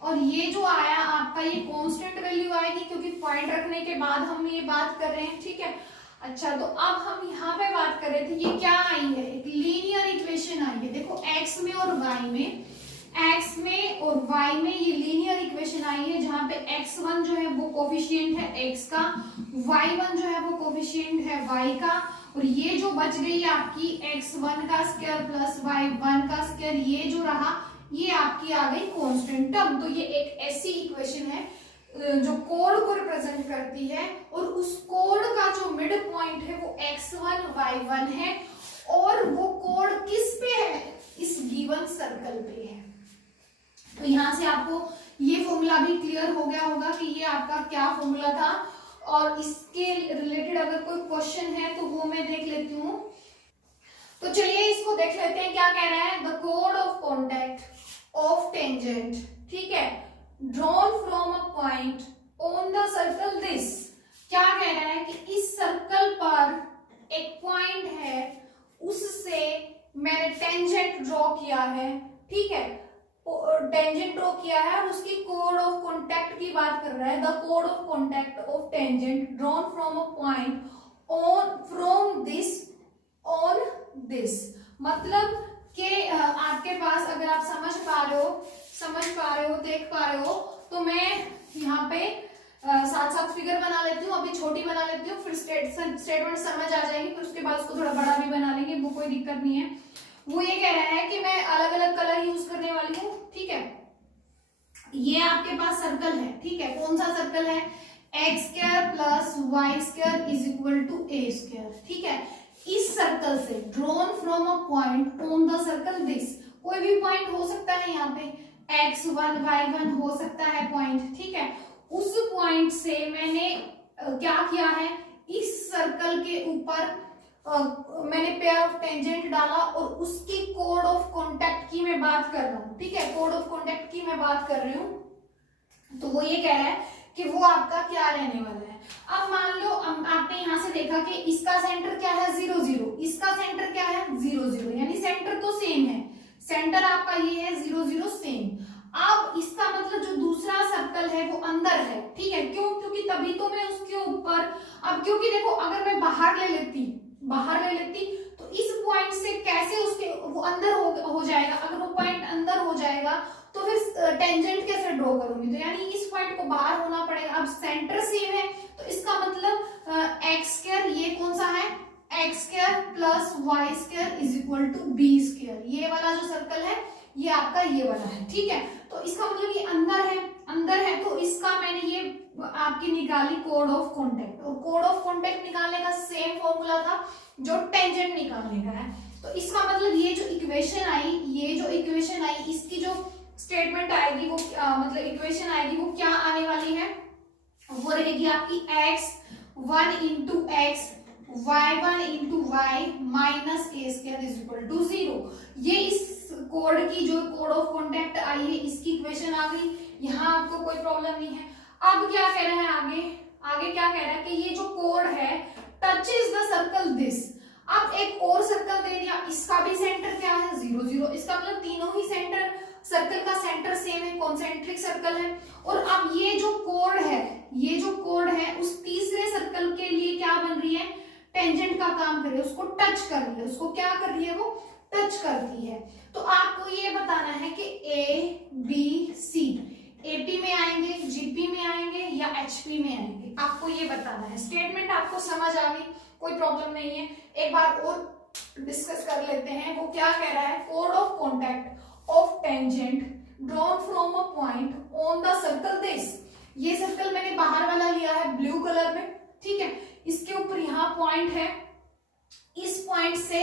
और ये जो आया आपका ये कांस्टेंट वैल्यू आएगी क्योंकि पॉइंट रखने के बाद हम ये बात कर रहे हैं, ठीक है। अच्छा तो अब हम यहाँ पे बात कर रहे थे, ये क्या आई है, एक लीनियर इक्वेशन आई है। देखो x में और y में, x में और y में ये लीनियर इक्वेशन आई है जहां पे x1 जो है वो कोफिशिएंट है x का, y1 जो है वो कोफिशिएंट कोएफिशिएंट है y का, और ये जो बच गई आपकी x1 का स्क्वायर प्लस y1 का स्क्वायर, ये जो रहा ये आपकी आ गई कांस्टेंट टर्म। तो ये एक ऐसी इक्वेशन है जो कोड को रिप्रेजेंट करती है, और उस कोड का जो मिड पॉइंट है वो x1 y1 है, और वो कोड किस पे है, इस गिवन सर्कल पे है। तो यहां से आपको ये फॉर्मूला भी क्लियर हो गया होगा कि ये आपका क्या फॉर्मूला था, और इसके रिलेटेड अगर कोई क्वेश्चन है तो वो मैं देख लेती हूँ। तो चलिए इसको देख लेते हैं क्या कह रहा है। The code of contact of tangent, ठीक है, drawn from a point on the circle this. क्या कह रहा है कि इस सर्कल पर एक पॉइंट है, उससे मैंने टेंजेंट ड्रॉ किया है, ठीक है, टेंजेंट ड्रॉ किया है, और उसकी कोड ऑफ कॉन्टैक्ट की बात कर रहा है। The code of contact of tangent drawn from a point on from this on this, मतलब कि आपके पास अगर आप समझ पा रहे हो, देख पा रहे हो, तो मैं यहाँ पे साथ साथ फिगर बना लेती हूँ, अभी छोटी बना लेती हूँ, फिर स्टेटमेंट समझ आ जाएगी, फिर उसके बाद उसको थोड़ा बड़ा भी बना लेंगे, वो कोई दिक्कत नहीं है। वो ये कह रहा है कि मैं अलग अलग कलर यूज करने वाली हूँ, ठीक है। ये आपके पास सर्कल है, ठीक है, कौन सा सर्कल है, x square plus Y square is equal to a square, ठीक है। इस सर्कल से drawn from a point on the circle this, कोई भी पॉइंट हो सकता है, यहाँ पे x1 y1 हो सकता है पॉइंट, ठीक है। उस पॉइंट से मैंने क्या किया है, इस सर्कल के ऊपर मैंने पेयर ऑफ टेंजेंट डाला, और उसकी कोड ऑफ कॉन्टैक्ट की मैं बात कर रहा हूँ, ठीक है, कोड ऑफ कॉन्टैक्ट की मैं बात कर रही हूँ। तो वो ये कह रहा है कि वो आपका क्या रहने वाला है। अब मान लो आपने यहां से देखा कि इसका सेंटर क्या है 0 0, इसका सेंटर क्या है 0 0, यानी सेंटर तो सेम है, सेंटर आपका ये है 0 0 सेम। अब इसका मतलब जो दूसरा सर्कल है वो अंदर है, ठीक है, क्यों, क्योंकि तभी तो मैं उसके ऊपर, अब क्योंकि देखो अगर मैं बाहर ले लेती तो इस पॉइंट से कैसे उसके वो अंदर हो जाएगा, अगर वो पॉइंट अंदर हो जाएगा तो फिर टेंजेंट कैसे ड्रॉ करूंगी, तो यानी इस पॉइंट को बाहर होना पड़ेगा। अब सेंटर सेम है, तो इसका मतलब एक्स स्क्वायर, ये कौन सा है, x square plus Y square is equal to b square, ये वाला जो सर्कल है ये आपका ये वाला है, ठीक है। तो इसका मतलब ये अंदर है, तो इसका मैंने ये आपकी निकाली कोड ऑफ कॉन्टैक्ट, और कोड ऑफ कॉन्टैक्ट निकालने का सेम फॉर्मूला था जो टेंजेंट निकालने का है। तो इसका मतलब ये जो इक्वेशन आई, इसकी जो स्टेटमेंट आएगी वो मतलब इक्वेशन आएगी वो क्या आने वाली है, वो रहेगी आपकी x1 into x y1 into y minus a square is equal to 0। ये इस कोड की जो कोड ऑफ कॉन्टैक्ट आई है इसकी इक्वेशन आ गई, यहाँ आपको कोई प्रॉब्लम नहीं है। अब क्या कह रहा है आगे क्या कह रहा है कि ये जो कोड है टचेस द सर्कल दिस। अब एक और सर्कल दे दिया, इसका भी सेंटर क्या है 0 0, इसका मतलब तीनों ही सेंटर, सर्कल का सेंटर सेम है, कॉन्सेंट्रिक सर्कल है। और अब ये जो कोड है उस तीसरे सर्कल के लिए क्या बन रही है, टेंजेंट का काम कर रही है, उसको टच कर रही है, उसको क्या कर रही है, वो टच करती है। तो आपको ये बताना है कि ए बी सी एपी में आएंगे, जीपी में आएंगे या एचपी में आएंगे, आपको ये बताना है। स्टेटमेंट आपको समझ आ गई, कोई प्रॉब्लम नहीं है। एक बार और डिस्कस कर लेते हैं, वो क्या कह रहा है, code of contact of tangent drawn from a point on the circle this. ये सर्कल मैंने बाहर वाला लिया है ब्लू कलर में, ठीक है, इसके ऊपर यहाँ पॉइंट है, इस पॉइंट से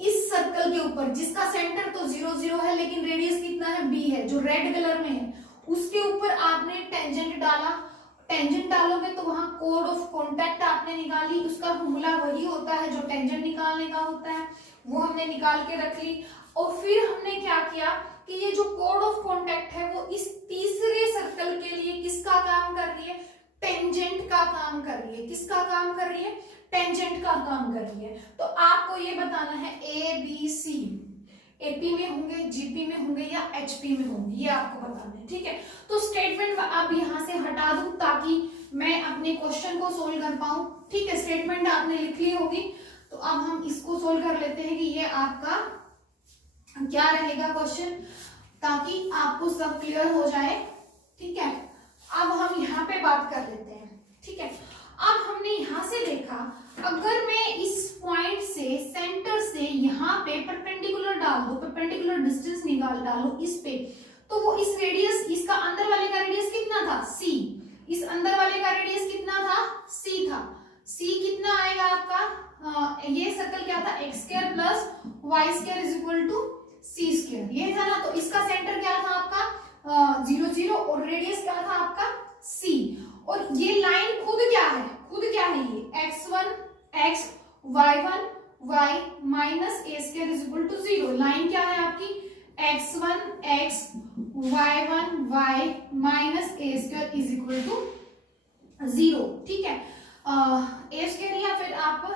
इस सर्कल के ऊपर जिसका सेंटर तो 0 0 है लेकिन रेडियस कितना है b है, जो रेड कलर में है, उसके ऊपर आपने टेंजेंट डाला। टेंजेंट डालोगे तो वहां कोड ऑफ कॉन्टैक्ट आपने निकाली, उसका फॉर्मूला वही होता है जो टेंजेंट निकालने का होता है, वो हमने निकाल के रख ली। और फिर हमने क्या किया कि ये जो कोड ऑफ कॉन्टैक्ट है वो इस तीसरे सर्कल के लिए किसका काम कर रही है, टेंजेंट का काम कर रही है। किसका काम कर रही है, टेंजेंट का काम कर रही है। तो आपको ये बताना है ए बी सी एपी में होंगे, जीपी में होंगे या एचपी में होंगे, ये आपको बताना है, ठीक है। तो स्टेटमेंट आप यहां से हटा दूं ताकि मैं अपने क्वेश्चन को सोल्व कर पाऊं, ठीक है। स्टेटमेंट आपने लिख ली होगी, तो अब हम इसको सोल्व कर लेते हैं कि ये आपका क्या रहेगा क्वेश्चन, ताकि आपको सब क्लियर हो जाए, ठीक है। अब हम यहाँ पे बात कर लेते हैं, ठीक है। अब हमने यहां से देखा, निकाल दो, परपेंडिकुलर डिस्टेंस निकाल डालो इस पे, तो वो इस रेडियस, इसका अंदर वाले का रेडियस कितना था c, इस अंदर वाले का रेडियस कितना था c था, c कितना आएगा आपका, ये सर्कल क्या था x square plus Y square is equal to c square, ये था ना। तो इसका सेंटर क्या था आपका 0 0 और रेडियस क्या था आपका c, और ये लाइन खुद क्या है, खुद क्या है ये x1 x y1 y minus a square is equal to 0, line क्या है आपकी x1 x y1 y minus a square is equal to 0, ठीक है। a स्क्वायर या फिर आप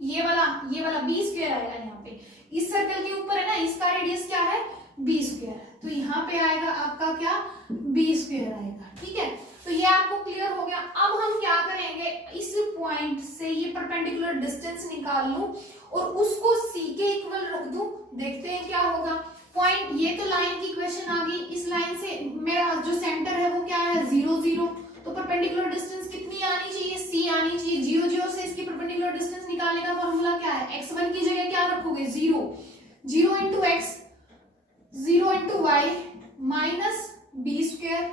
ये वाला b स्क्वायर आएगा यहाँ पे, इस सर्कल के ऊपर है ना, इसका रेडियस क्या है b स्क्वायर, तो यहाँ पे आएगा आपका क्या b स्क्वायर आएगा, ठीक है। तो ये आपको क्लियर हो गया। अब हम क्या करेंगे, इस पॉइंट से ये परपेंडिकुलर डिस्टेंस निकाल लूं और उसको c के इक्वल रख दूं, देखते हैं क्या होगा। पॉइंट, ये तो लाइन की इक्वेशन आ गई, इस लाइन से मेरा जो सेंटर है वो क्या है 0 0, तो परपेंडिकुलर डिस्टेंस कितनी आनी चाहिए c आनी चाहिए, 0 0 से इसकी परपेंडिकुलर डिस्टेंस निकालने का फॉर्मूला क्या है, x1 की जगह क्या रखोगे 0, 0 into x 0 into y minus b square,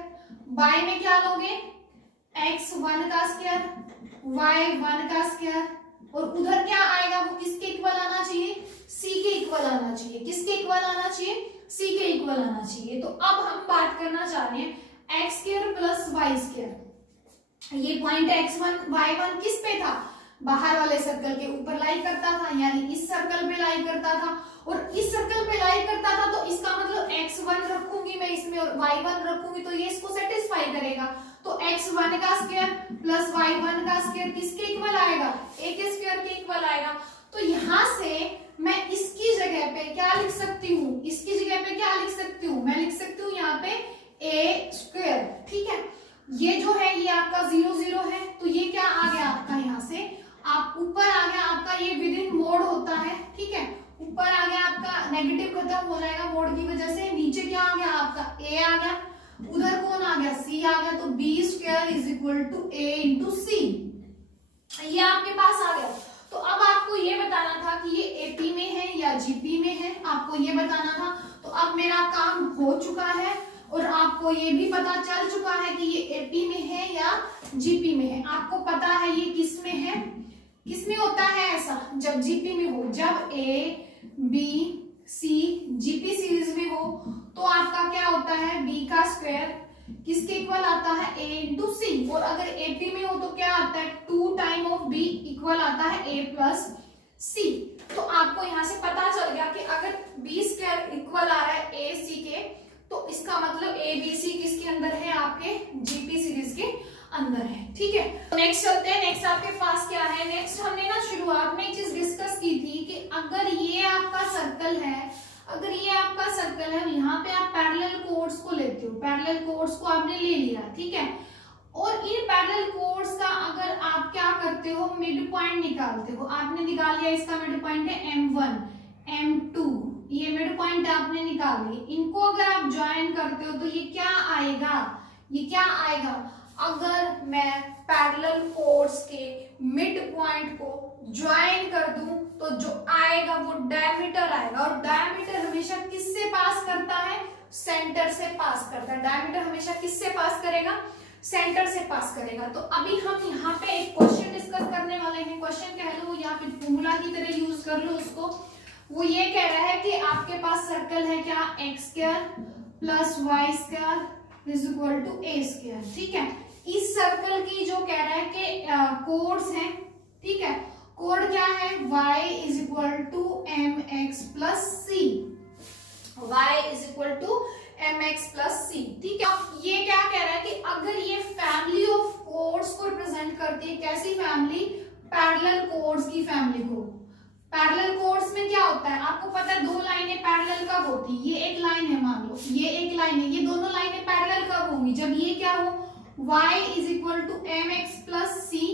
y में क्या लोगे x1 का स्क्वायर y1 का स्क्वायर, और उधर क्या आएगा वो किसके इक्वल आना चाहिए, c के इक्वल आना चाहिए, किसके इक्वल आना चाहिए c के इक्वल आना चाहिए। तो अब हम बात करना चाह रहे हैं x square plus Y square, ये पॉइंट x1 y1 किस पे था, बाहर वाले सर्कल के ऊपर लाई करता था, यानी इस सर्कल पे लाई करता था, और इस सर्कल पे लाई करता था, तो इसका मतलब x1 रखूंगी मैं इसमें और y1 रखूंगी, तो ये इसको सेटिस्फाई करेगा। तो x1 का स्क्वायर प्लस y1 का स्क्वायर किसके इक्वल आएगा, a के स्क्वायर के इक्वल आएगा। तो यहाँ से मैं इसकी जगह पे क्या लिख सकती हूँ, इसकी जगह पे क्या लिख सकती हूँ, मैं लिख सकती हूँ यहाँ पे a स्क्वायर, ठीक है। ये जो है ये आपका 0 0 है, तो ये क्या आ गया आपका, यहाँ से आप ऊपर आ गया आपका, ये विद इन मोड होता है, ठीक है, ऊपर आ गया आपका, नेगेटिव खत्म हो जाएगा मोड की वजह से, नीचे क्या आ गया आपका a आ गया, उधर कौन आ गया c आ गया, तो b square is equal to a into c, ये आपके पास आ गया। तो अब आपको ये बताना था कि ये AP में है या GP में है, आपको ये बताना था। तो अब मेरा काम हो चुका है और आपको ये भी पता चल चुका है कि ये AP में है या GP में है। आपको पता है ये किस में है, किस में होता है ऐसा, जब GP में हो, जब A B C GP series में हो तो आपका क्या होता है B का स्क्वायर किसके इक्वल आता है A इंटू सी, और अगर AP में हो तो क्या आता है 2 टाइम ऑफ B इक्वल आता है A प्लस C। तो आपको यहाँ से पता चल गया कि अगर B स्क्वायर इक्वल आ रहा है A C के, तो इसका मतलब A B C किसके अंदर है, आपके GP सीरीज के अंदर है, ठीक है। नेक्स्ट चलते हैं, नेक्स्ट आपके पास क्या है, नेक्स्ट हमने ना शुरुआत में एक चीज डिस्कस की थी कि अगर ये आपका सर्कल है, अगर ये आपका सर्कल है, यहाँ पे आप पैरेलल कोड्स को लेते हो, पैरेलल कोड्स को आपने ले लिया, ठीक है, और इन पैरेलल कोड्स का अगर आप क्या करते हो, मिड पॉइंट निकालते हो, आपने निकाल लिया, इसका मिड पॉइंट है M1 M2, ये मिड पॉइंट आपने निकाल लिए, इनको अगर आप ज्वाइन करते हो तो ये क्या आएगा, ये क्या आएगा, अगर मैं पैरेलल कोड्स के मिड पॉइंट को ज्वाइन कर दूं तो जो आएगा वो डायमीटर आएगा, और डायमीटर हमेशा किससे पास करता है, सेंटर से पास करता है। डायमीटर हमेशा किससे पास करेगा, सेंटर से पास करेगा। तो अभी हम यहाँ पे एक क्वेश्चन डिस्कस करने वाले हैं, क्वेश्चन कह लो या फिर फॉर्मूला की तरह यूज कर लो उसको। वो ये कह रहा है कि आपके पास सर्कल है क्या, x square plus Y square is equal to a square, ठीक है। इस सर्कल की जो कह रहा है कि कोड्स हैं, ठीक है, कोड क्या है, y is equal to M X plus C, y is equal to M X plus C, ठीक है। अब ये क्या कह रहा है कि अगर ये फैमिली ऑफ कोड्स को रिप्रेजेंट करती है, कैसी फैमिली, पैरेलल कोड्स की फैमिली को। पैरेलल कोड्स में क्या होता है, आपको पता है दो लाइनें पैरेलल कब होती है, ये एक लाइन है, मान लो ये एक लाइन है, ये दोनों लाइनें पैरेलल कब होंगी, जब ये क्या हो, y is equal to M X plus C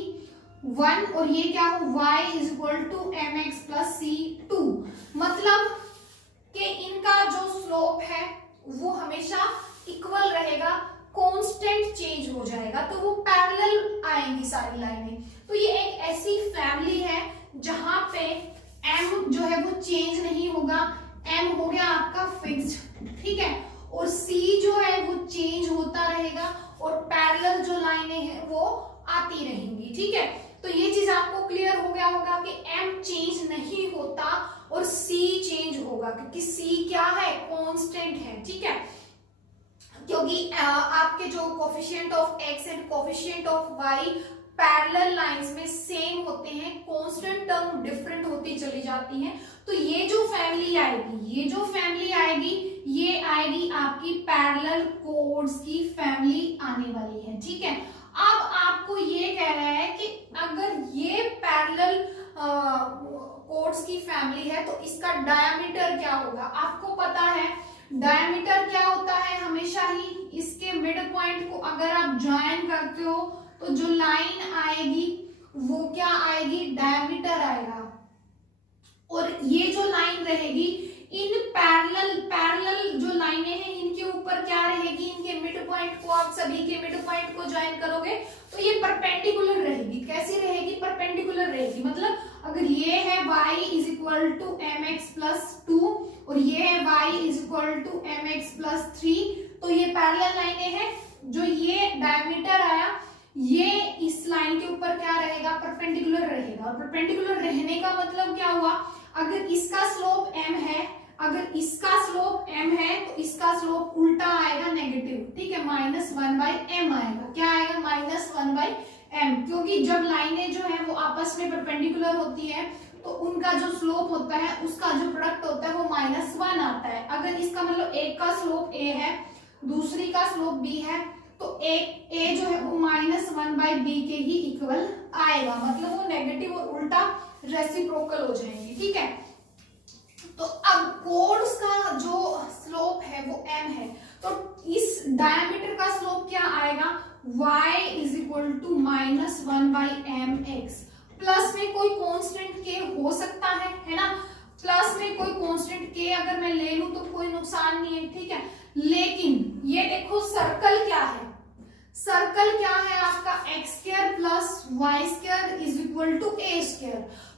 1 और ये क्या हो, y is equal to M X plus C 2, मतलब कि इनका जो स्लोप है वो हमेशा इक्वल रहेगा, कांस्टेंट चेंज हो जाएगा, तो वो पैरेलल आएंगी सारी लाइनें। तो ये एक ऐसी फैमिली है जहां पे m जो है वो चेंज नहीं होगा, m हो गया आती रहेंगी, ठीक है। तो ये चीज आपको क्लियर हो गया होगा कि m चेंज नहीं होता और c चेंज होगा, क्योंकि c क्या है, कांस्टेंट है, ठीक है। क्योंकि आपके जो coefficient of x and coefficient of y parallel lines में सेम होते हैं, कांस्टेंट टर्म डिफरेंट होती चली जाती हैं। तो ये जो फैमिली आएगी, ये आएगी आपकी पैरेलल कोड्स की फैमिली आने वाली है, ठीक है। अब आपको ये कह रहा है कि अगर ये पैरेलल कोड्स की फैमिली है तो इसका डायमीटर क्या होगा। आपको पता है डायमीटर क्या होता है, हमेशा ही इसके मिड पॉइंट को अगर आप ज्वाइन करते हो तो जो लाइन आएगी वो क्या आएगी, डायमीटर आएगा। और ये जो लाइन रहेगी इन पैरेलल जो लाइनें हैं इनके ऊपर क्या रहेगी, इनके मिड पॉइंट को आप सभी के मिड पॉइंट को ज्वाइन करोगे तो ये परपेंडिकुलर रहेगी। कैसी रहेगी, परपेंडिकुलर रहेगी। मतलब अगर ये है y is equal to mx plus 2 और ये है y is equal to mx plus 3, तो ये पैरेलल लाइनें हैं। जो ये डायमीटर आया ये इस लाइन के ऊपर क्या रहेगा, परपेंडिकुलर रहेगा। और परपेंडिकुलर रहने का मतलब क्या हुआ, अगर इसका स्लोप m है, अगर इसका स्लोप m है तो इसका स्लोप उल्टा आएगा नेगेटिव, ठीक है, -1/m आएगा। क्या आएगा, -1/m, क्योंकि जब लाइनें जो है वो आपस में परपेंडिकुलर होती है तो उनका जो स्लोप होता है उसका जो प्रोडक्ट होता है वो -1 आता है। अगर इसका मतलब एक का स्लोप a है, दूसरी का स्लोप b है, तो एक a जो है वो -1/b के ही इक्वल आएगा। मतलब वो नेगेटिव और उल्टा रेसिप्रोकल हो जाएंगे, ठीक है। तो अब कोड्स का जो स्लोप है वो m है, तो इस डायमीटर का स्लोप क्या आएगा, y is equal to -1/mx। Plus में कोई कांस्टेंट k हो सकता है ना, प्लस में कोई कांस्टेंट k अगर मैं ले लूं तो कोई नुकसान नहीं है, ठीक है। लेकिन ये देखो सर्कल क्या है, सर्कल क्या है आपका x² plus y² is equal to a²।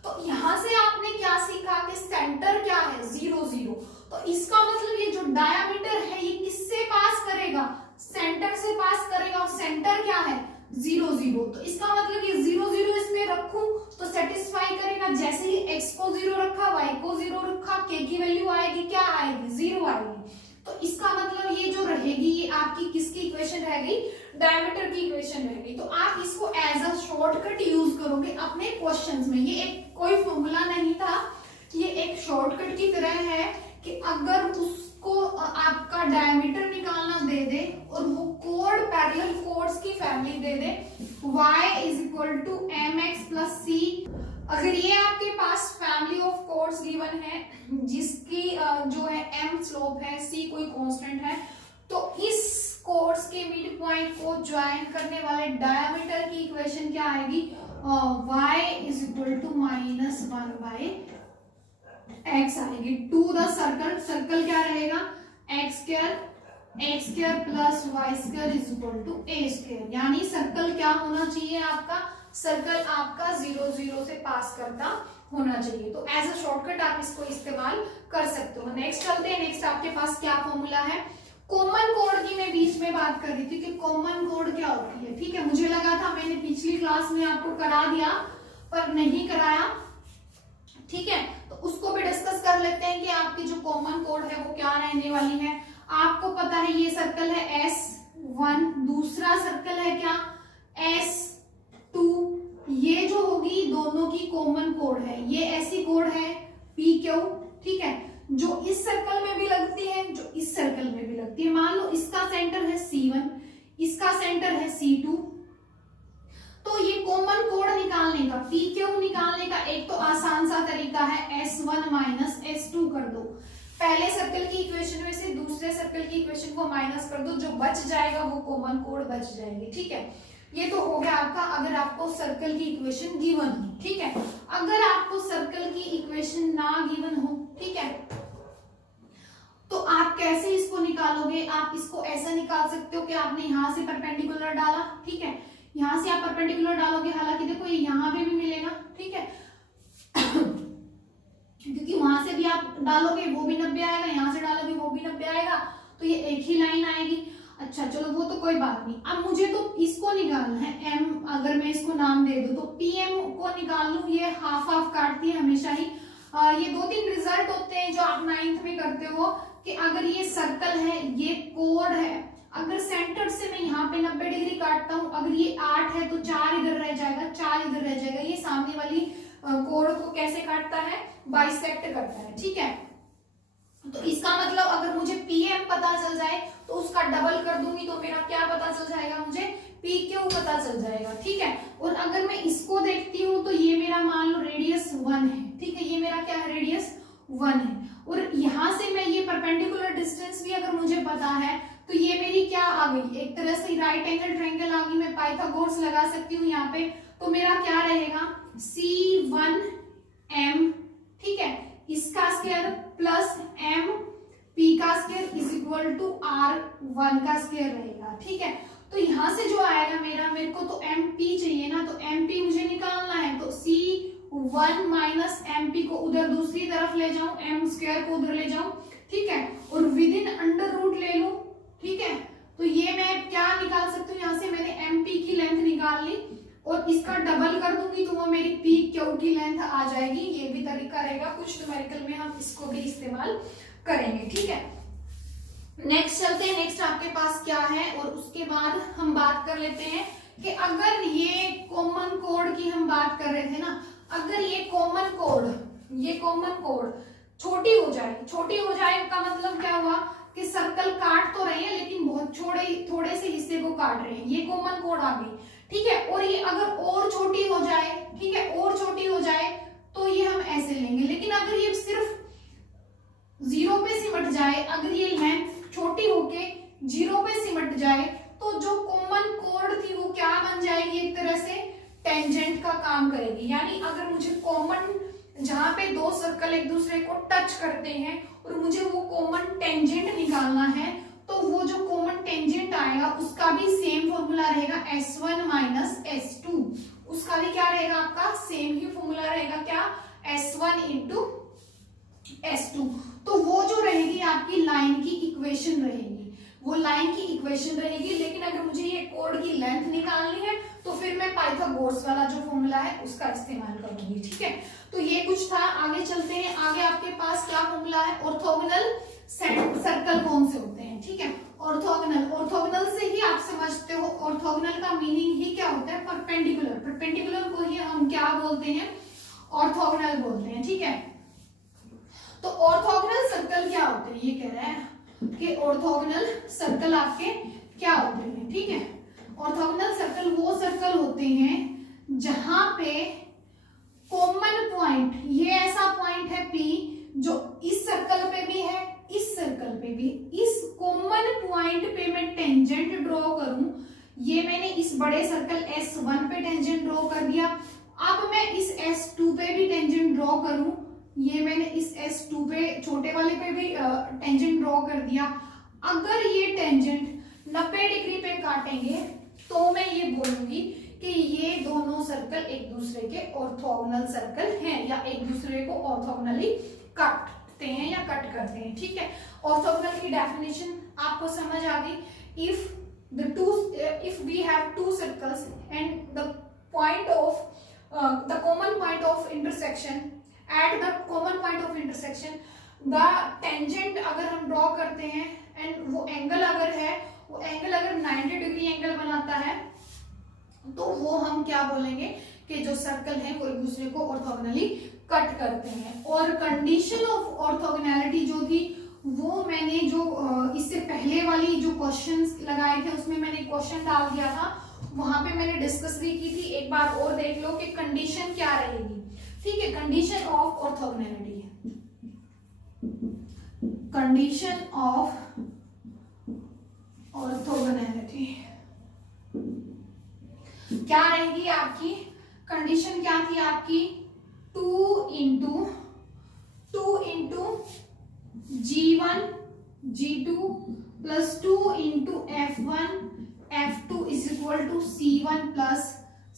तो यहां से आपने क्या सीखा कि सेंटर क्या है, 0 0। तो इसका मतलब ये जो डायमीटर है ये किससे पास करेगा, सेंटर से पास करेगा। और सेंटर क्या है, 0 0। तो इसका मतलब ये 0 0 इसमें रखूं तो सेटिस्फाई करेगा। जैसे ही x को 0 रखा, y को 0 रखा, k की वैल्यू आएगी, क्या आएगी, 0 आएगी। तो इसका मतलब ये जो रहेगी ये आपकी किसकी इक्वेशन रह गई, डायमीटर की इक्वेशन रह गई। तो आप इसको एज अ शॉर्टकट यूज करोगे अपने क्वेश्चंस में। ये एक कोई फॉर्मूला नहीं था, ये एक शॉर्टकट की तरह है कि अगर उसको आपका डायमीटर निकालना दे दे और वो कोड पैरेलल कोड्स की फैमिली दे दे, y is equal to mx plus c। अगर ये आपके पास फैमिली ऑफ कोड्स गिवन है जिसकी जो है m स्लोप है, c कोई कांस्टेंट है, तो इस कोड्स के मिड पॉइंट को ज्वाइन करने वाले डायमीटर की इक्वेशन क्या आएगी, y is equal to -1/x आएगी। टू द सर्कल, सर्कल क्या रहेगा, x² plus y² is equal to a²। यानी सर्कल क्या होना चाहिए आपका, सर्कल आपका 0 0 से पास करता होना चाहिए। तो एज अ शॉर्टकट आप इसको इस्तेमाल कर सकते हो। नेक्स्ट चलते हैं, नेक्स्ट आपके पास क्या फॉर्मूला है, कॉमन कोड की मैं बीच में बात कर रही थी कि कॉमन कोड क्या होती है, ठीक है। मुझे लगा था मैंने पिछली क्लास में आपको करा दिया पर नहीं कराया, ठीक है। तो उसको भी डिस्कस कर लेते हैं कि आपकी जो कॉमन कोड है वो क्या रहने वाली है। आपको पता है ये सर्कल है S1, दूसरा सर्कल है क्या S2। ये जो होगी दोनों की कॉमन कोड है, ये ऐसी कोड है PQ, ठीक है, जो इस सर्कल में भी लगती है, जो इस सर्कल में भी लगती है। मान लो इसका सेंटर है C1, इसका सेंटर है C2, तो ये कॉमन कोड निकालने का, PQ निकालने का एक तो आसान सा तरीका है S1 माइनस S2 कर दो। पहले सर्कल की इक्वेशन में से दूसरे सर्कल की इक्वेशन को माइनस कर दो, जो बच जाएगा वो कॉमन कोड बच जाएगी, ठीक है। ये तो हो गया आपका अगर आपको सर्कल की इक्वेशन गिवन हो, ठीक है। अगर आपको सर्कल की इक्वेशन ना गिवन हो, ठीक है, तो आप कैसे इसको निकालोगे। आप इसको ऐसा निकाल सकते हो कि आपने यहां से परपेंडिकुलर डाला, ठीक है, यहां से आप परपेंडिकुलर डालोगे, हालांकि देखो ये यहां पे भी मिलेगा, ठीक है क्योंकि वहां से भी आप डालोगे वो भी 90 आएगा, यहां से डालोगे वो भी 90 आएगा, तो ये एक ही लाइन आएगी। अच्छा चलो वो तो कोई बात नहीं। अब मुझे तो इसको निकालना है m, अगर मैं इसको नाम दे दूं तो pm को निकाल लूं, ये हाफ हाफ काटती है हमेशा ही। ये 2-3 रिजल्ट होते हैं जो आप 9th में करते हो कि अगर ये सर्कल है, ये कोड है, अगर सेंटर से मैं यहाँ पे 90 डिग्री काटता हूँ, अगर ये 8 है तो 4 इधर रह जाएगा, 4 इधर रह जाएगा। ये सामने वाली कोड को कैसे काटता है, बाइसेक्ट करता है, ठीक है। तो इसका मतलब अगर मुझे pm पता चल जाए तो उसका डबल कर दूंगी तो मेरा क्या पता चल जाएगा, मुझे pq पता चल जाएगा, ठीक है। और अगर मैं इसको देखती हूँ तो ये मेरा मान लो रेडियस 1 है, ठीक है, ये मेरा क्या है, रेडियस 1 है। और यहां से मैं ये परपेंडिकुलर डिस्टेंस भी अगर मुझे पता है तो ये मेरी क्या आ गई, एक तरह से राइट एंगल ट्रायंगल आ गई। मैं पाइथागोरस लगा सकती हूँ यहाँ पे, तो मेरा क्या रहेगा C1m, ठीक है, इसका स्क्वायर प्लस m p का square is equal to r1 का स्क्वायर रहेगा, ठीक है। तो यहां से जो आएगा मेरे को तो mp चाहिए ना, तो mp मुझे निकालना है, तो c1 माइनस mp को उधर दूसरी तरफ ले जाऊं, m स्क्वायर को उधर ले जाऊं, ठीक है, और विद इन अंडर रूट ले लूं, ठीक है। तो ये मैं क्या निकाल सकती हूँ, यहाँ से मैंने mp की लेंथ निकाल ली और इसका डबल कर दूंगी तो वो मेरी पी क्यू की लेंथ आ जाएगी। ये भी तरीका रहेगा, कुछ न्यूमेरिकल में हम इसको भी इस्तेमाल करेंगे, ठीक है। नेक्स्ट चलते हैं, नेक्स्ट आपके पास क्या है, और उसके बाद हम बात कर लेते हैं कि अगर ये कॉमन कोड की हम बात कर रहे थे ना, अगर ये कॉमन कोड छोटी हो जाए का मतलब क्या हुआ कि सर्कल काट तो रहे हैं लेकिन बहुत थोड़े से हिस्से को काट रहे हैं, ये कॉमन कोड आ गई, ठीक है। और ये अगर और छोटी हो जाए, ठीक है, और छोटी हो जाए तो ये हम ऐसे लेंगे। लेकिन अगर ये सिर्फ 0 पे सिमट जाए, अगर ये लेंथ छोटी होके 0 पे सिमट जाए तो जो कॉमन कोड थी वो क्या बन जाएगी, एक तरह से टेंजेंट का काम करेगी। यानी अगर मुझे कॉमन, जहां पे दो सर्कल एक दूसरे को टच करते हैं और मुझे वो कॉमन टेंजेंट निकालना है, तो वो जो कॉमन टेंजेंट आएगा उसका भी सेम फॉर्मूला रहेगा S1 माइनस S2, उसका भी क्या रहेगा, आपका सेम ही फॉर्मूला रहेगा, क्या, S1 इंटू S2। तो वो जो रहेगी आपकी लाइन की इक्वेशन रहेगी, वो लाइन की इक्वेशन रहेगी। लेकिन अगर मुझे ये कोड की लेंथ निकालनी है तो फिर मैं पाइथागोरस वाला जो फॉर्मूला है उसका इस्तेमाल करूंगी, ठीक है। तो ये कुछ था, आगे चलते हैं। आगे आपके पास क्या फॉर्मूला है, ऑर्थोगोनल सर्कल कौन से होते हैं, ठीक है। ऑर्थोगोनल से ही आप समझते हो, ऑर्थोगोनल का मीनिंग ही क्या होता है, परपेंडिकुलर को ही हम क्या बोलते हैं, ऑर्थोगोनल बोलते हैं, ठीक है। तो ऑर्थोगोनल सर्कल क्या होते हैं, ये कह रहा है कि ऑर्थोगोनल सर्कल आपके क्या होते हैं, ठीक है। ऑर्थोगोनल सर्कल वो सर्कल होते हैं जहां पे कॉमन पॉइंट, ये ऐसा पॉइंट है P जो इस सर्कल पे भी है, इस सर्कल पे भी, इस कॉमन पॉइंट पे मैं टेंजेंट ड्रॉ करूं, ये मैंने इस बड़े सर्कल S1 पे टेंजेंट ड्रॉ कर दिया। अब मैं इस S2 पे भी टेंजेंट ड्रॉ करूं, ये मैंने इस S2 पे, छोटे वाले पे भी टेंजेंट ड्रॉ कर दिया। अगर ये टेंजेंट 90 डिग्री पे काटेंगे तो मैं ये बोलूंगी कि ये दोनों सर्कल एक दूसरे के ऑर्थोगोनल सर्कल हैं, या एक दूसरे को ऑर्थोगोनली काटते हैं या कट करते हैं, ठीक है। ऑर्थोगोनल की डेफिनेशन आपको समझ आ गई। If we have two circles and the point of the common point of intersection, at the common point of intersection the tangent अगर हम ड्रॉ करते हैं एंड वो एंगल अगर है, वो एंगल अगर 90 डिग्री एंगल बनाता है तो वो हम क्या बोलेंगे कि जो सर्कल है वो एक दूसरे को ऑर्थोगोनली कट करते हैं। और कंडीशन ऑफ ऑर्थोगोनैलिटी जो थी वो मैंने जो इससे पहले वाली जो क्वेश्चंस लगाए थे उसमें मैंने क्वेश्चन डाल दिया था, वहां पे मैंने डिस्कस भी की थी। एक बार और देख लो कि कंडीशन क्या रहेगी, ठीक है। Condition of orthogonality, condition of orthogonality क्या रहेगी आपकी, कंडीशन क्या थी आपकी, 2 into G1 G2 plus 2 into F1 F2 is equal to C1 plus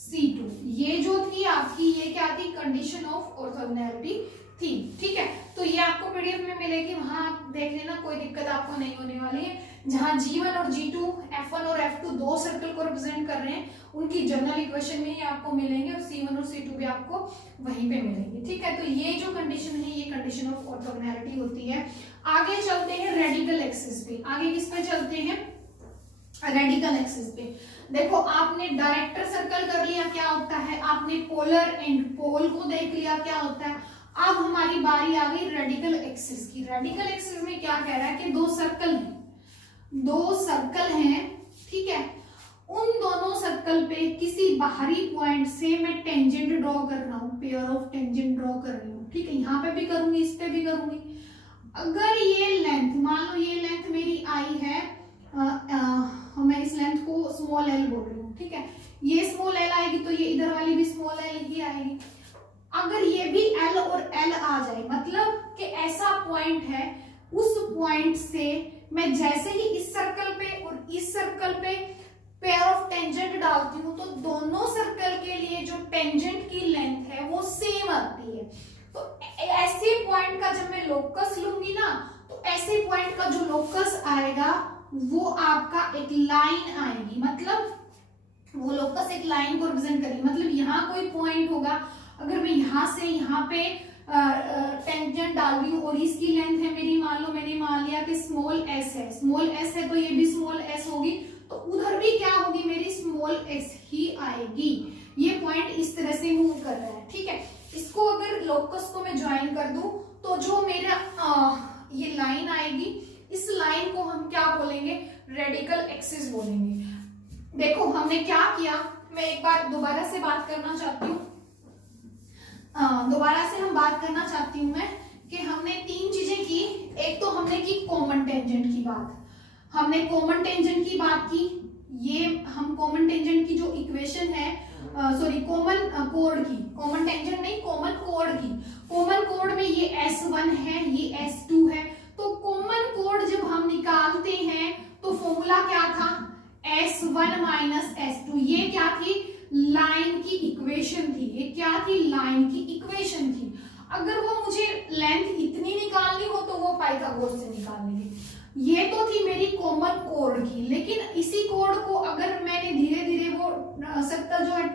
C2। ये जो थी आपकी, ये क्या थी, कंडीशन ऑफ ऑर्थोगोनैलिटी थी। ठीक है, तो ये आपको पीडीएफ में मिलेगी, वहां आप देख लेना, कोई दिक्कत आपको नहीं होने वाली है। जहां G1 और G2 F1 और F2 दो सर्कल को रिप्रेजेंट कर रहे हैं, उनकी जनरल इक्वेशन में ही आपको मिलेंगे और C1 और C2 भी आपको वहीं पे मिलेंगे। ठीक है, तो ये जो कंडीशन है ये कंडीशन ऑफ ऑर्थोगोनैलिटी होती है। आगे चलते हैं रेडिकल एक्सिस पे। आगे किस पे चलते हैं? रेडिकल एक्सिस पे। देखो आपने डायरेक्टर सर्कल कर लिया क्या होता है, आपने पोलर एंड पोल को देख लिया क्या होता है। अब हमारी बारी आ गई रेडिकल एक्सिस की। रेडिकल एक्सिस में क्या कह रहा है कि दो सर्कल हैं, ठीक है, उन दोनों सर्कल पे किसी बाहरी पॉइंट से मैं टेंजेंट ड्रॉ कर रहा हूं, पेयर ऑफ टेंजेंट ड्रॉ कर रही हूँ। ठीक है, यहाँ पे भी करूंगी, इस पे भी करूंगी। अगर ये लेंथ, मान लो ये लेंथ मेरी आई है, मैं इस लेंथ को स्मॉल एल बोल रही हूँ। ठीक है, ये स्मॉल एल आएगी तो ये इधर वाली भी स्मॉल एल ही आएगी। अगर ये भी एल और एल आ जाए, मतलब कि ऐसा पॉइंट है, उस पॉइंट से मैं जैसे ही इस सर्कल पे और इस सर्कल पे पेयर ऑफ टेंजेंट डालती हूँ तो दोनों सर्कल के लिए जो टेंजेंट की लेंथ है वो सेम आती है। तो ऐसे पॉइंट का जब मैं लोकस लूंगी ना, तो ऐसे पॉइंट का जो लोकस आएगा वो आपका एक लाइन आएगी, मतलब वो लोकस एक लाइन को रिप्रेजेंट करेगी। मतलब यहाँ कोई पॉइंट होगा, अगर मैं यहाँ से यहाँ पे टेंजेंट डाल रही हूँ और इसकी लेंथ है मेरी, मान लो मैंने मान लिया कि स्मॉल एस है, स्मॉल एस है तो ये भी स्मॉल एस होगी, तो उधर भी क्या होगी, मेरी स्मॉल एस ही आएगी। ये पॉइंट इस तरह से मूव कर रहा है। ठीक है, इसको अगर लोकस को मैं ज्वाइन कर दूं तो जो मेरा ये लाइन आएगी, इस लाइन को हम क्या बोलेंगे, रेडिकल एक्सिस बोलेंगे। देखो हमने क्या किया, मैं एक बार दोबारा से बात करना चाहती हूँ, दोबारा से हम बात करना चाहती हूँ मैं कि हमने तीन चीजें की। एक तो हमने की कॉमन टेंजेंट की बात, हमने कॉमन टेंजेंट की बात की। ये हम कॉमन टेंजेंट की जो इक्वेशन है, सॉरी कॉमन कोड की, कॉमन टेंजेंट नहीं कॉमन कोड की। कॉमन कोड में ये S1 है, ये S2 है, तो कॉमन कोड जब हम निकालते हैं तो फॉर्मूला क्या था, S1 माइनस S2। ये क्या थी, लाइन की इक्वेशन थी। ये क्या थी, लाइन की इक्वेशन थी। अगर वो मुझे लेंथ इतनी निकालनी हो तो वो पाइथागोरस से निकाल लेंगे। ये तो थी मेरी कॉमन कोड की, लेकिन इसी कोड को अगर मैंने धीरे धीरे वो सर्कल जो है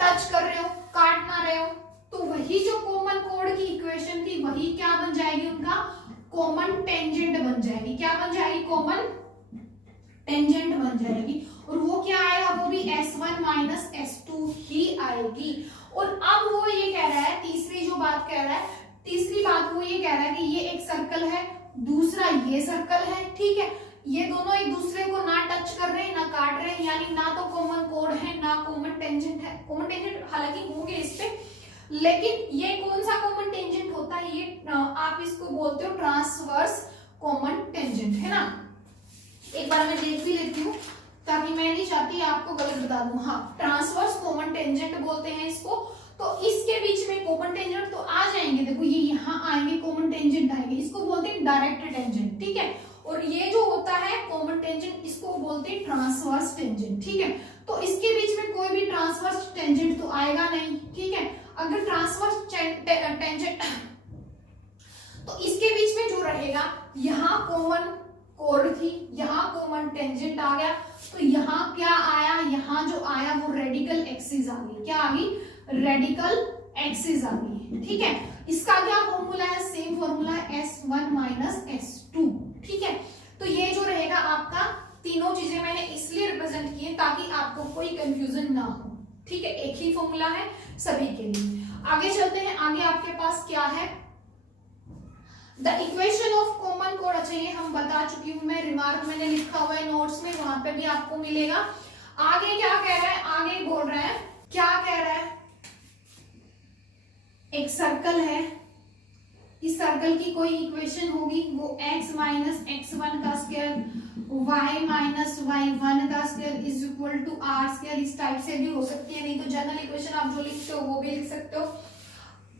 टच कर रहे हो, काट ना रहे हो, तो वही जो कॉमन कोड की इक्वेशन थी वही क्या बन जाएगी, उनका कॉमन टेंजेंट बन जाएगी। क्या बन जाएगी, कॉमन टेंजेंट बन जाएगी। और वो क्या आएगा, वो भी S1 माइनस S2 ही आएगी। और अब वो ये कह रहा है, तीसरी जो बात कह रहा है, तीसरी बात वो ये कह रहा है कि ये एक सर्कल है, दूसरा ये सर्कल है। ठीक है, ये दोनों एक दूसरे को ना टच कर रहे हैं ना काट रहे हैं, यानी ना तो कॉमन कोड है ना कॉमन टेंजेंट है। कॉमन टेंजेंट हालांकि होंगे इस पे, लेकिन ये कौन सा कॉमन टेंजेंट होता है, ये आप इसको बोलते हो ट्रांसवर्स कॉमन टेंजेंट, है ना। एक बार मैं देख भी लेती हूँ ताकि मैं नहीं चाहती आपको गलत बता दूं। हाँ, ट्रांसवर्स कॉमन टेंजेंट बोलते हैं इसको। तो इसके बीच में कॉमन टेंजेंट तो आ जाएंगे, देखो ये यहाँ आएंगे, कॉमन टेंजेंट आएंगे, इसको बोलते हैं डायरेक्ट टेंजेंट। ठीक है, और ये जो होता है कॉमन टेंजेंट, इसको बोलते हैं ट्रांसवर्स टेंजेंट। ठीक है, तो इसके बीच में कोई भी ट्रांसवर्स टेंजेंट तो आएगा नहीं। ठीक है, अगर ट्रांसवर्स टेंजेंट तो इसके बीच में जो रहेगा, यहाँ कॉमन कोड थी, यहाँ कॉमन टेंजेंट आ गया, तो यहाँ क्या आया, यहाँ जो आया वो रेडिकल एक्सिस आ गई। क्या आ गई, रेडिकल एक्सिस आ गई। ठीक है, इसका क्या फॉर्मूला है, सेम फॉर्मूला है S1 माइनस S2। ठीक है, तो ये जो रहेगा आपका, तीनों चीजें मैंने इसलिए रिप्रेजेंट की है ताकि आपको कोई कंफ्यूजन ना हो। ठीक है, एक ही फॉर्मूला है सभी के लिए। आगे चलते हैं, आगे आपके पास क्या है, the equation of common code. अच्छा, ये हम बता चुकी हूँ मैं, रिमार्क मैंने लिखा हुआ है नोट्स में, वहां पे भी आपको मिलेगा। आगे क्या कह रहा है, आगे बोल रहा है, क्या कह रहा है, एक सर्कल है, इस सर्कल की कोई इक्वेशन होगी, वो x माइनस x1 का स्क्वायर, y माइनस y1 का square is equal to r square. इस टाइप से भी हो सकती है, नहीं तो जनरल इक्वेशन आप जो लिखते हो वो भी लिख सकते हो।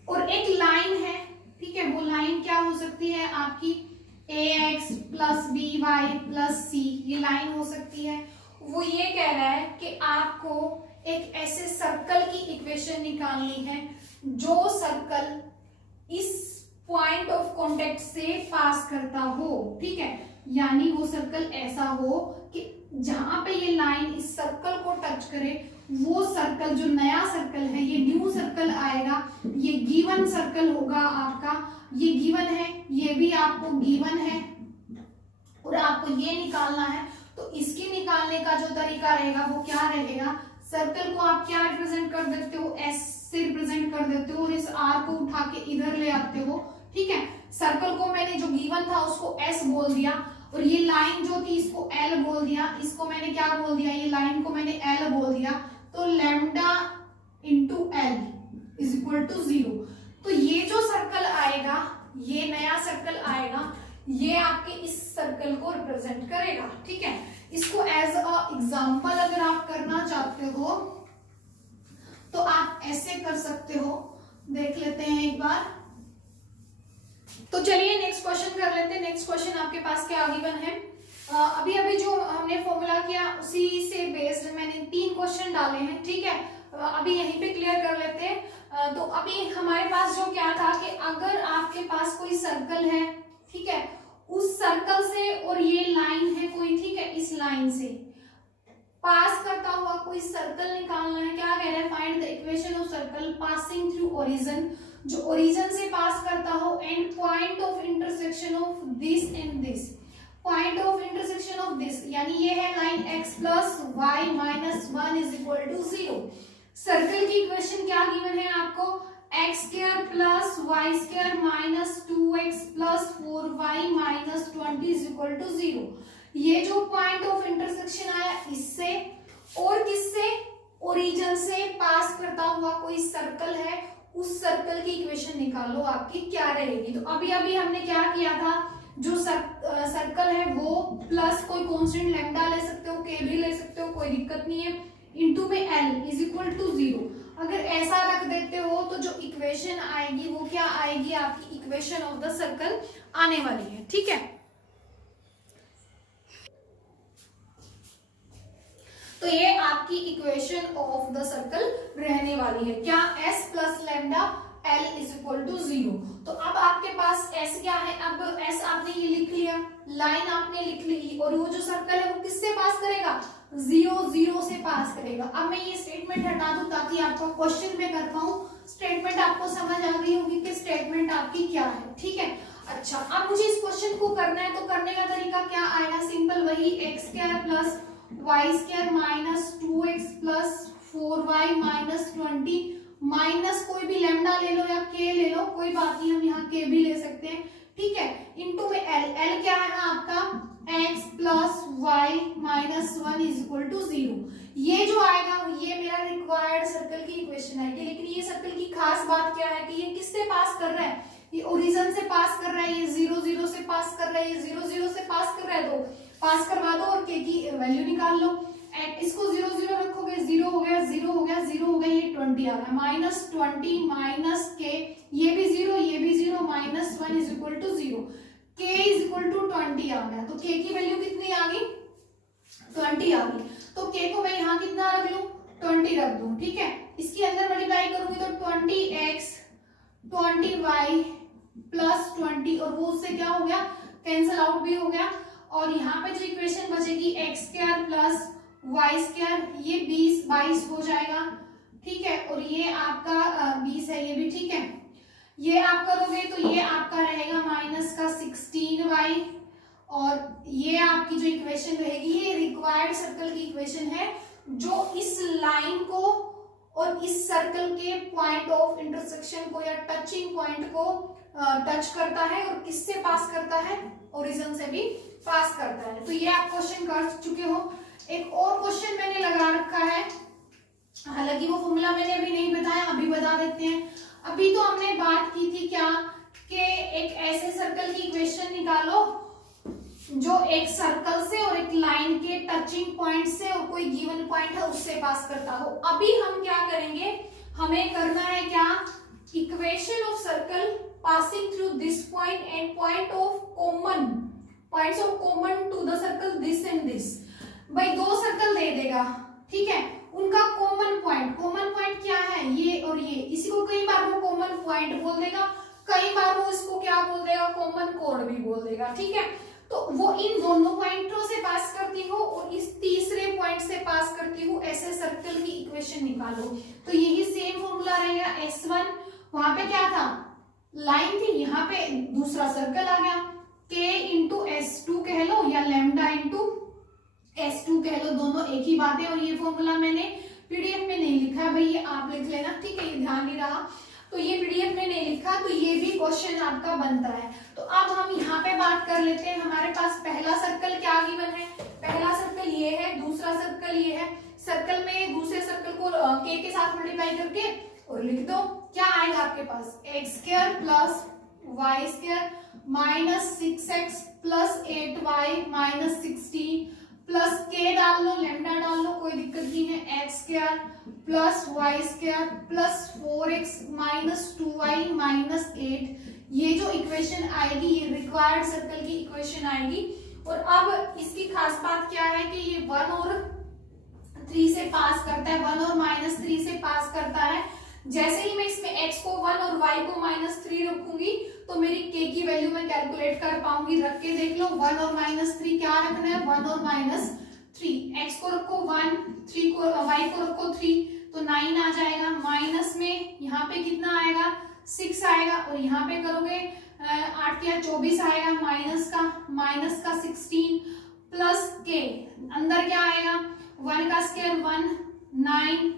और एक लाइन है, ठीक है, वो लाइन क्या हो सकती है आपकी, ax plus by plus c, ये लाइन हो सकती है। वो ये कह रहा है कि आपको एक ऐसे सर्कल की इक्वेशन निकालनी है जो सर्कल इस पॉइंट ऑफ कांटेक्ट से पास करता हो, ठीक है, यानी वो सर्कल ऐसा हो कि जहां पे ये लाइन इस सर्कल को टच करे, वो सर्कल जो नया सर्कल है, ये न्यू सर्कल आएगा, ये गिवन सर्कल होगा आपका, ये गिवन है, ये भी आपको गिवन है, और आपको ये निकालना है। तो इसके निकालने का जो तरीका रहेगा वो क्या रहेगा, सर्कल को आप क्या रिप्रेजेंट कर देते हो, एस से रिप्रेजेंट कर देते हो, और इस आर को उठा के इधर ले आते हो, ठीक है। सर्कल को मैंने जो गिवन था उसको एस बोल दिया, और ये लाइन जो थी इसको एल बोल दिया, इसको मैंने क्या बोल दिया, ये लाइन को मैंने एल बोल दिया। तो lambda into L is equal to 0। तो ये जो सर्कल आएगा, ये नया सर्कल आएगा, ये आपके इस सर्कल को रिप्रेजेंट करेगा, ठीक है। इसको एज अ एग्जाम्पल अगर आप करना चाहते हो तो आप ऐसे कर सकते हो, देख लेते हैं एक बार। तो चलिए नेक्स्ट क्वेश्चन कर लेते हैं। नेक्स्ट क्वेश्चन आपके पास क्या गिवन है, अभी जो हमने फॉर्मूला किया उसी से बेस्ड मैंने 3 क्वेश्चन डाले हैं, ठीक है। अभी यहीं पे क्लियर कर लेते हैं। तो अभी हमारे पास जो क्या था कि अगर आपके पास कोई सर्कल है, ठीक है, उस सर्कल से और ये लाइन है कोई, ठीक है, इस लाइन से पास करता हुआ कोई सर्कल निकालना है। क्या कह रहा है, find the equation of circle passing through origin, जो ओरिजिन से पास करता हो, and point of intersection of this and this, point of intersection of this, यानी ये है line x plus y minus 1 is equal to 0। Circle की equation क्या given है आपको, x square plus Y square minus 2x plus 4y minus 20 is equal to 0। ये जो point of intersection आया इससे और किससे, ओरिजिन से पास करता हुआ कोई सर्कल है, उस सर्कल की इक्वेशन निकालो आपकी क्या रहेगी। तो अभी हमने क्या किया था, जो सर्कल है वो प्लस कोई कांस्टेंट लैम्डा ले सकते हो, के भी ले सकते हो, कोई दिक्कत नहीं है, इनटू में एल इज इक्वल टू 0। अगर ऐसा रख देते हो तो जो इक्वेशन आएगी वो क्या आएगी, आपकी इक्वेशन ऑफ द सर्कल आने वाली है, ठीक है। तो ये आपकी इक्वेशन ऑफ द सर्कल रहने वाली है, क्या, s plus lambda l is equal to 0। तो अब आपके पास s क्या है, अब s आपने ये लिख लिया, लाइन आपने लिख ली, और वो जो सर्कल है वो किससे पास करेगा, 0 0 से पास करेगा। अब मैं ये स्टेटमेंट हटा दूं ताकि आपको क्वेश्चन में कर पाऊं। स्टेटमेंट आपको समझ आ गई होगी कि स्टेटमेंट आपकी क्या है, ठीक है। अच्छा, अब मुझे इस क्वेश्चन को करना है, तो करने का तरीका क्या आएगा, सिंपल वही x square plus Y square minus 2x plus 4y minus 20 minus कोई भी लैम्डा ले लो या k ले लो, कोई बात नहीं, हम यहाँ k भी ले सकते हैं, ठीक है, इनटू में l क्या है आपका x plus y minus 1 is equal to 0। ये जो आएगा ये मेरा रिक्वायर्ड सर्कल की इक्वेशन है। लेकिन ये सर्कल की खास बात क्या है कि ये किससे पास कर रहा है, ये ओरिजिन से पास कर रहा है, ये 0 0 से पास कर रहा है, ये 0 0 से पास कर रहा है, तो पास करवा दो और k की वैल्यू निकाल लो। इसको 0 0 रखोगे, 0 हो गया, 0 हो गया, 0 हो गया, ये 20 आ गया, माइनस 20 माइनस k, ये भी 0 ये भी 0, minus 1 is equal to 0, k is equal to 20 आ गया। तो k की वैल्यू कितनी आ गई, 20 आ गई। तो k को मैं यहाँ कितना रख लूं, 20 रख दूं, ठीक है। इसके अंदर मल्टीप्लाई करूंगी तो 20x 20y प्लस 20, और वो उससे क्या हो गया, कैंसल आउट भी हो गया। और यहाँ पे जो इक्वेशन बचेगी x square plus Y square, ये 22 हो जाएगा, ठीक है। और ये आपका 20 है, ये भी ठीक है। ये आप करोगे तो ये आपका रहेगा माइनस का 16y, और ये आपकी जो इक्वेशन रहेगी ये रिक्वायर्ड सर्कल की इक्वेशन है, जो इस लाइन को और इस सर्कल के पॉइंट ऑफ इंटरसेक्शन को या टचिंग पॉइंट को टच करता है, और किससे पास करता है, ओरिजिन से भी पास करता है। तो ये आप क्वेश्चन कर चुके हो। एक और क्वेश्चन मैंने लगा रखा है, हालांकि वो फॉर्मूला मैंने अभी नहीं बताया, अभी बता देते हैं। अभी तो हमने बात की थी क्या, कि एक ऐसे सर्कल की इक्वेशन निकालो जो एक सर्कल से और एक लाइन के टचिंग पॉइंट से और कोई गिवन पॉइंट है उससे पास करता हो। अभी हम क्या करेंगे, हमें करना है क्या, equation of circle passing through this point and point of common, points of common to the circle this and this. भाई दो सर्कल दे देगा, ठीक है, उनका कॉमन पॉइंट क्या है, ये और ये, इसी को कई बार वो कॉमन पॉइंट बोल देगा, कई बार वो इसको क्या बोल देगा, कॉमन कोड भी बोल देगा, ठीक है। तो वो इन दोनों पॉइंटों से पास करती हो और इस तीसरे पॉइंट से पास करती हूँ, ऐसे सर्कल की इक्वेशन निकालो। तो यही सेम फॉर्मूला रहेगा S1, वहां पे क्या था, लाइन थी, यहाँ पे दूसरा सर्कल आ गया, K इंटू S2 कह लो या लैम्डा इंटू S2 कह लो, दोनों एक ही बात है। और ये फॉर्मूला मैंने पीडीएफ में नहीं लिखा है भाई, ये आप लिख लेना, ठीक है, ये ध्यान नहीं रहा तो ये पीडीएफ में नहीं लिखा, तो ये भी क्वेश्चन आपका बनता है। तो अब हम यहाँ पे बात कर लेते हैं, हमारे पास पहला सर्कल क्या गिवन है, पहला सर्कल ये है, दूसरा सर्कल ये है। सर्कल में दूसरे सर्कल को k के साथ मल्टीप्लाई करके और लिख दो, क्या आएगा आपके पास, X square plus Y square minus 6x plus 8y minus 16 plus के डाल लो, लेमडा डाल लो, कोई दिक्कत नहीं है, x square plus Y square plus 4x minus 2y minus 8। ये जो इक्वेशन आएगी ये रिक्वायर्ड सर्कल की इक्वेशन आएगी। और अब इसकी खास बात क्या है कि ये 1 और 3 से पास करता है, 1 और माइनस 3 से पास करता है। जैसे ही मैं इसमें x को 1 और y को माइनस 3 रखूंगी तो मेरी k की वैल्यू मैं कैलकुलेट कर पाऊंगी। रख के देख लो, 1 और माइनस 3 क्या रखना है, 1 और माइनस 3, x को रखो 1, 3 को y को रखो 3 तो 9 आ जाएगा। माइनस में यहाँ पे कितना आएगा, 6 आएगा, और यहाँ पे करोगे 8 या 24 आएगा, माइनस का 16 प्लस k, अंदर क्या आएगा, 1 का स्क्वायर 1, 9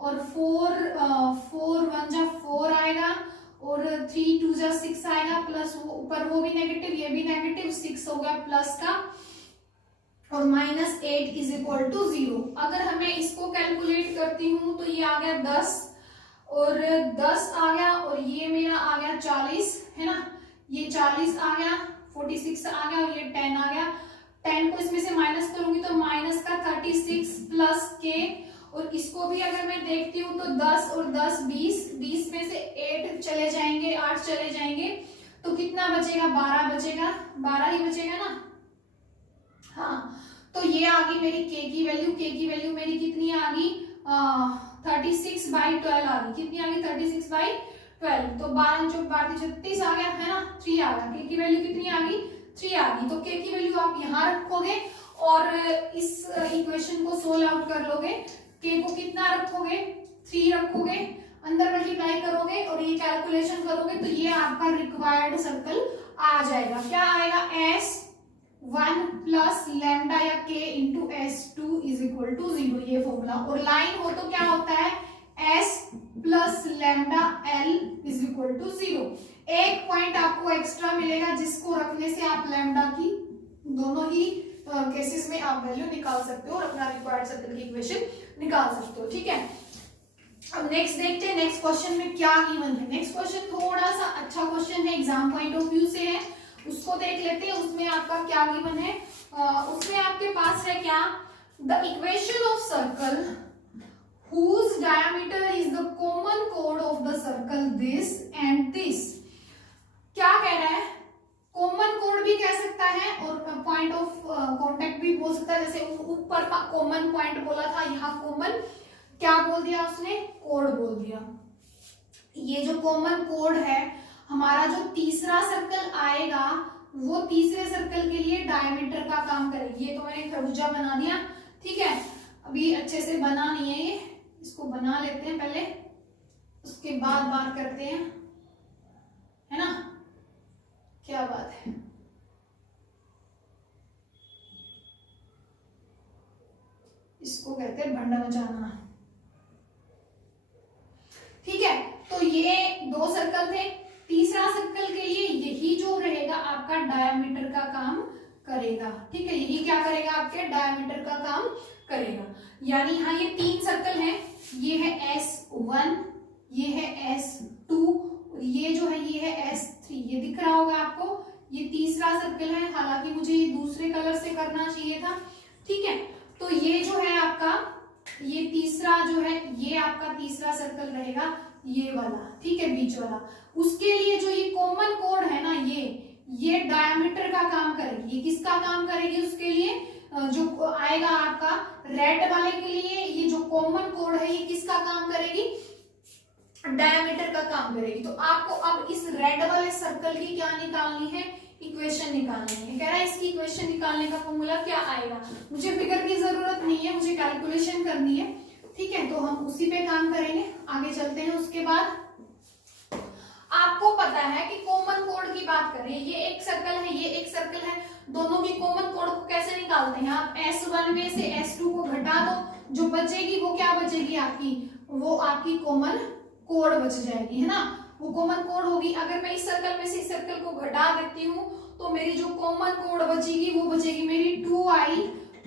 और 4 1 जा 4 आएगा और 3 2 जा 6 आएगा, प्लस ऊपर वो भी नेगेटिव ये भी नेगेटिव, 6 हो गया प्लस का, और माइनस 8 इज इक्वल टू 0। अगर हमें इसको कैलकुलेट करती हूँ तो ये आ गया 10 और 10 आ गया, और ये मेरा आ गया 40 है ना, ये 40 आ गया, 46 आ गया, और ये 10 आ गया। 10 को इसमें से माइनस करूंगी तो माइनस का 36 प्लस के, और इसको भी अगर मैं देखती हूँ तो 10 और 10 20 में से 8 चले जाएंगे, 8 चले जाएंगे, तो कितना बचेगा, 12 बचेगा, 12 ही बचेगा ना। हाँ, तो ये आ गई मेरी k की वैल्यू मेरी कितनी आ गई, 36/12 आ गई, कितनी आ गई, 36/12। तो 12 चौक 36 आ गया है ना, 3 आ गया, k की वैल्यू कितनी आ गई, 3 आ गई। तो k की वैल्यू आप यहाँ रखोगे और इस इक्वेशन को सोल्व आउट कर लोगे। k को कितना रखोगे, 3 रखोगे, अंदर मल्टीप्लाई करोगे और ये कैलकुलेशन करोगे तो ये आपका रिक्वायर्ड सर्कल आ जाएगा। क्या आएगा, S1 प्लस लैम्डा या k into S2 is equal to 0, ये फॉर्मूला। और लाइन हो तो क्या होता है, S plus lambda L is equal to 0। एक पॉइंट आपको एक्स्ट्रा मिलेगा जिसको रखने से आप लैम्डा की दोनों ही केसेस में आप वैल्यू निकाल सकते हो और अपना रिक्वायर्ड सर्कल की इक्वेशन निकाल सकते हो, ठीक है। अब नेक्स्ट देखते हैं, नेक्स्ट क्वेश्चन में क्या गिवन है। नेक्स्ट क्वेश्चन थोड़ा सा अच्छा क्वेश्चन है, एग्जाम पॉइंट ऑफ व्यू से है, उसको देख लेते हैं। उसमें आपका क्या गिवन है, उसमें आपके पास है क्या, the equation of circle whose diameter is the common chord of the circle this and this। क्या कह रहा है, कॉमन कोड भी कह सकता है और पॉइंट ऑफ कांटेक्ट भी बोल सकता है। जैसे ऊपर का कॉमन पॉइंट बोला था, यहाँ कॉमन क्या बोल दिया उसने, कोड बोल दिया। ये जो कॉमन कोड है, हमारा जो तीसरा सर्कल आएगा वो तीसरे सर्कल के लिए डायमीटर का काम करेगी। ये तो मैंने खरबूजा बना दिया, ठीक है, अभी अच्छे से बना नहीं है ये, इसको बना लेते हैं पहले, उसके बाद बात करते हैं, है ना, क्या बात है। इसको कहते हैं भंडा मचाना, ठीक है। तो ये 2 सर्कल थे, तीसरा सर्कल के लिए यही जो रहेगा आपका डायमीटर का काम करेगा, ठीक है, यही क्या करेगा, आपके डायमीटर का काम करेगा। यानी यहाँ ये 3 सर्कल हैं, ये है S1, ये है S2, ये जो है ये है S3, ये दिख रहा होगा आपको, ये तीसरा सर्कल है। हालांकि मुझे ये दूसरे कलर से करना चाहिए था, ठीक है। तो ये जो है आपका, ये तीसरा जो है, ये आपका तीसरा सर्कल रहेगा, ये वाला, ठीक है, बीच वाला। उसके लिए जो ये कॉमन कोड है ना, ये डायमीटर का काम करेगी। ये किसका काम करेगी, उसके लिए जो आएगा आपका रेड वाले के लिए, ये जो कॉमन कोड है ये किसका काम करेगी, डायमीटर का काम करेगी। तो आपको अब इस रेड वाले सर्कल की क्या निकालनी है, इक्वेशन निकालनी है। कह रहा है इसकी इक्वेशन निकालने का फॉर्मूला क्या आएगा। मुझे फिगर की जरूरत नहीं है, मुझे कैलकुलेशन करनी है, ठीक है। तो हम उसी पे काम करेंगे, आगे चलते हैं। उसके बाद आपको पता है कि कॉमन कोड की बात करें, ये एक सर्कल है, ये एक सर्कल है, दोनों की कॉमन कोड को कैसे निकालते हैं आप, S1 में से S2 को घटा दो, जो बचेगी वो क्या बचेगी आपकी, वो आपकी कॉमन कोड बच जाएगी, है ना, वो कॉमन कोड होगी। अगर मैं इस सर्कल में से इस सर्कल को घटा देती हूँ तो मेरी जो कॉमन कोड बचेगी वो बचेगी मेरी 2i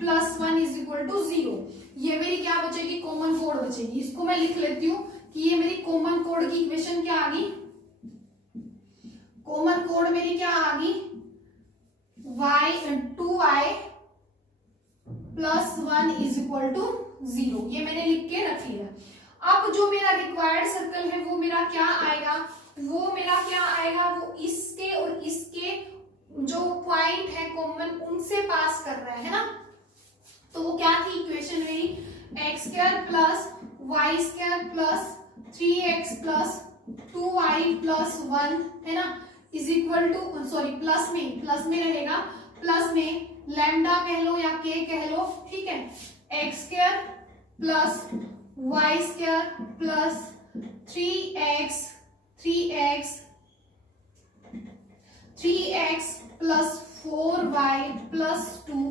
+ 1 = 0। ये मेरी क्या बचेगी, कॉमन कोड बचेगी। इसको मैं लिख लेती हूँ कि ये मेरी कॉमन कोड की इक्वेशन क्या आ गई, कॉमन कोड मेरी क्या आ गई, 2i + 1 = 0। ये मैंने लिख के रख लिया। अब जो मेरा रिक्वायर्ड सर्कल है वो मेरा क्या आएगा, वो इसके और इसके जो पॉइंट है कॉमन उनसे पास कर रहा है ना। तो वो क्या थी इक्वेशन मेरी, x² + y² + 3x + 2y + 1, है ना, प्लस में रहेगा, प्लस में लैम्डा कह लो या k कह लो, ठीक है, x² + y² + 3x + 4y + 2,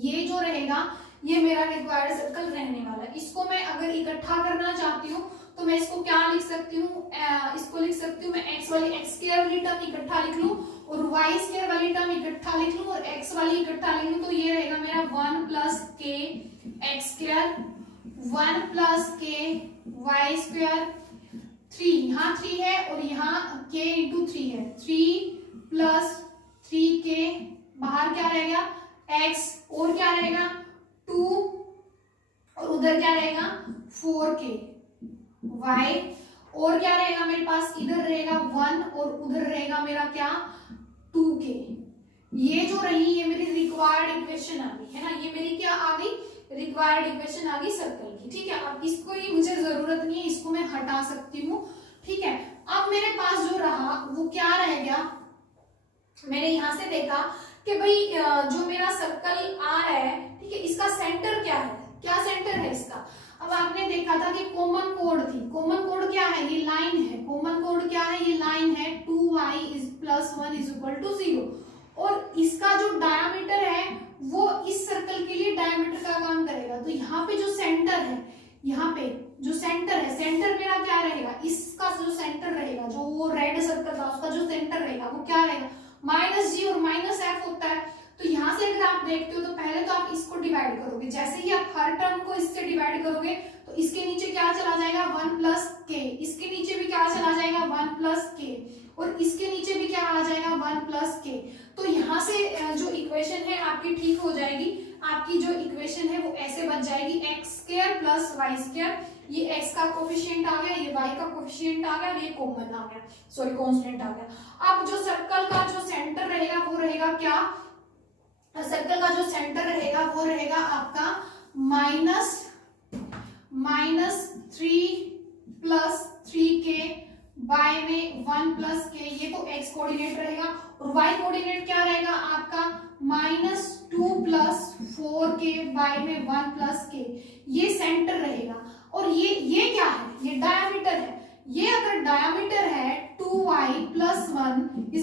ये जो रहेगा ये मेरा रिक्वायर्ड सर्कल रहने वाला है। इसको मैं अगर इकट्ठा करना चाहती हूँ तो मैं इसको क्या लिख सकती हूँ, इसको लिख सकती हूँ मैं x वाली x² वाली टर्म इकट्ठा लिख लूँ और y² वाली टर्म इकट्ठा लिख लूँ और x वाली इकट्ठा लिख लूँ, तो ये रहेगा मेरा 1 + k x², 1 + k y², 3 यहाँ 3 है और यहाँ k × 3 है, 3 + 3k, बाहर क्या रहेगा x और क्या रहेगा 2 और उधर क्या रहेगा 4k, y और क्या रहेगा मेरे पास, इधर रहेगा 1 और उधर रहेगा मेरा क्या 2k। ये जो रही ये मेरी रिक्वायर्ड इक्वेशन आ गई, है ना, ये मेरी क्या आ गई, रिक्वायर्ड इक्वेशन आ गई सर्कल की, ठीक है। अब इसको ही मुझे जरूरत नहीं है, इसको मैं हटा सकती हूँ, ठीक है। अब मेरे पास जो रहा वो क्या रह गया, मैंने यहां से देखा कि भाई जो मेरा सर्कल आ रहा है, ठीक है, इसका सेंटर क्या है, क्या सेंटर है इसका। अब आपने देखा था कि कॉमन कोड थी, कॉमन कोड क्या है, ये लाइन है, कॉमन कोड क्या है, ये लाइन है, 2y + 1 = 0। और इसका जो डायमीटर है वो इस सर्कल के लिए डायमीटर का काम करेगा। तो यहाँ पे जो सेंटर है, यहाँ पे जो सेंटर है, सेंटर मेरा क्या रहेगा, इसका जो सेंटर रहेगा, जो वो रेड सर्कल था उसका जो सेंटर रहेगा वो क्या रहेगा, -g और -f होता है। तो यहाँ से अगर आप देखते हो तो पहले तो आप इसको डिवाइड करोगे, जैसे ही आप हर टर्म को इससे डिवाइड करोगे तो इसके नीचे क्या चला जाएगा 1 + k, इसके नीचे भी क्या चला जाएगा 1 + k और इसके नीचे भी क्या आ जाएगा 1 + k। तो यहाँ से जो इक्वेशन है आपकी ठीक हो जाएगी, आपकी जो इक्वेशन है वो ऐसे बन जाएगी x² + y², ये x का कोफिशिएंट आ गया, ये y का कोफिशिएंट आ गया और ये कॉमन आ गया, सॉरी कांस्टेंट आ गया। अब जो सर्कल का जो सेंटर रहेगा वो रहेगा क्या, सर्कल का जो सेंटर रहेगा वो रहेगा आपका -3 + 3k y में 1 + k, ये तो x कोऑर्डिनेट रहेगा और y कोऑर्डिनेट क्या रहेगा आपका -2 + 4k y में 1 + k, ये सेंटर रहेगा। और ये क्या है, ये डायमीटर है, ये अगर डायमीटर है 2y + 1 =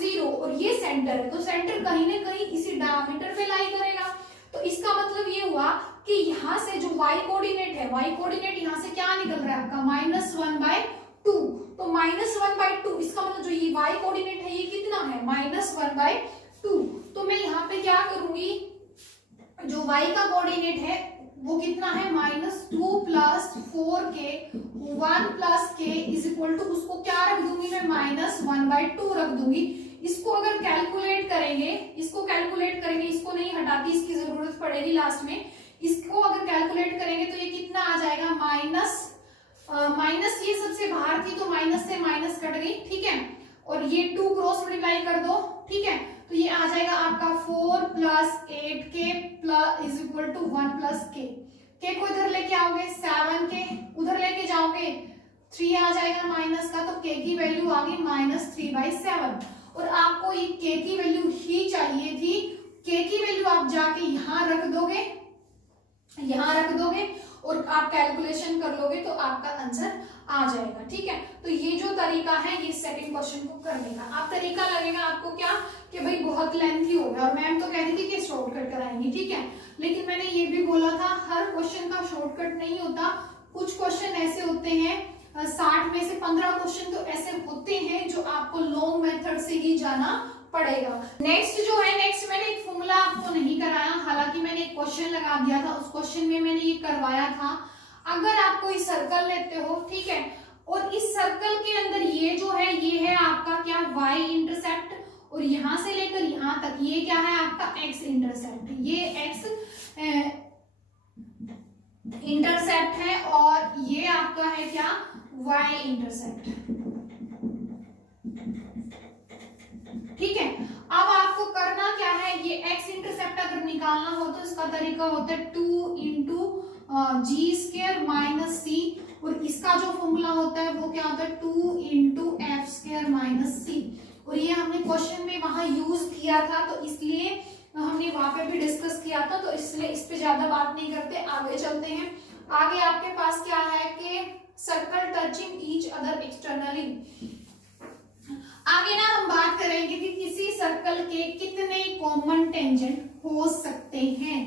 0 और ये सेंटर है, तो सेंटर कहीं ना कहीं इसी डायमीटर पे लाई करेगा। तो इसका मतलब ये हुआ कि यहाँ से जो y कोऑर्डिनेट है, y कोऑर्डिनेट यहाँ से क्या निकल रहा है आपका -1/2, तो -1/2, इसका मतलब जो ये y कोऑर्डिनेट है ये कितना है -1/2। तो मैं यहाँ पे क्या करूंगी, जो y का कोऑर्डिनेट है वो कितना है -2 + 4k 1 + k = उसको क्या रख दूंगी मैं -1/2 रख दूंगी। इसको अगर कैलकुलेट करेंगे, इसको नहीं हटाती, इसकी जरूरत पड़ेगी लास्ट में। इसको अगर कैलकुलेट करेंगे तो ये कितना आ जाएगा माइनस ये सबसे बाहर थी तो माइनस से माइनस कट गई, ठीक है, और ये 2 क्रॉस मल्टीप्लाई कर दो, ठीक है, तो ये आ जाएगा आपका 4 + 8k = 1 + k। k को इधर लेके आओगे 7k, उधर लेके जाओगे 3 आ जाएगा माइनस का, तो k की वैल्यू आ गई -3/7। और आपको ये k की वैल्यू ही चाहिए थी। k की वैल्यू आप जाके यहाँ रख दोगे, यहाँ रख दोगे और आप कैलकुलेशन कर लोगे तो आपका आंसर आ जाएगा। ठीक है, तो ये जो तरीका है ये सेकंड क्वेश्चन को करने का। अब तरीका लगेगा आपको क्या कि भाई बहुत लेंथी हो गया, और मैम तो कहती थी कि शॉर्टकट कराएंगी। ठीक है, लेकिन मैंने ये भी बोला था हर क्वेश्चन का शॉर्टकट नहीं होता। कुछ क्वेश्चन ऐसे होते हैं, 60 में से 15 क्वेश्चन तो ऐसे होते हैं जो आपको लॉन्ग मेथड से ही जाना पड़ेगा। नेक्स्ट जो है, नेक्स्ट मैंने एक फॉर्मूला आपको नहीं कराया, हालांकि मैंने एक क्वेश्चन लगा दिया था, उस क्वेश्चन में मैंने ये करवाया था। अगर आप कोई सर्कल लेते हो, ठीक है, और इस सर्कल के अंदर ये जो है ये है आपका क्या, y इंटरसेप्ट, और यहां से लेकर यहां तक ये क्या है आपका x इंटरसेप्ट। ये x इंटरसेप्ट है और ये आपका है क्या, y इंटरसेप्ट। ठीक है, अब आपको करना क्या है, ये x इंटरसेप्ट अगर निकालना हो तो इसका तरीका होता है 2 इंटू g² माइनस c, और इसका जो फॉर्मूला होता है वो क्या होता है 2 इंटू f² माइनस c। और ये हमने क्वेश्चन में वहां यूज किया था, तो इसलिए हमने वहां पे भी डिस्कस किया था, तो इसलिए इस पे ज्यादा बात नहीं करते, आगे चलते हैं। आगे आपके पास क्या है कि circle touching each other externally. आगे ना हम बात करेंगे कि किसी सर्कल के कितने कॉमन टेंजेंट हो सकते हैं।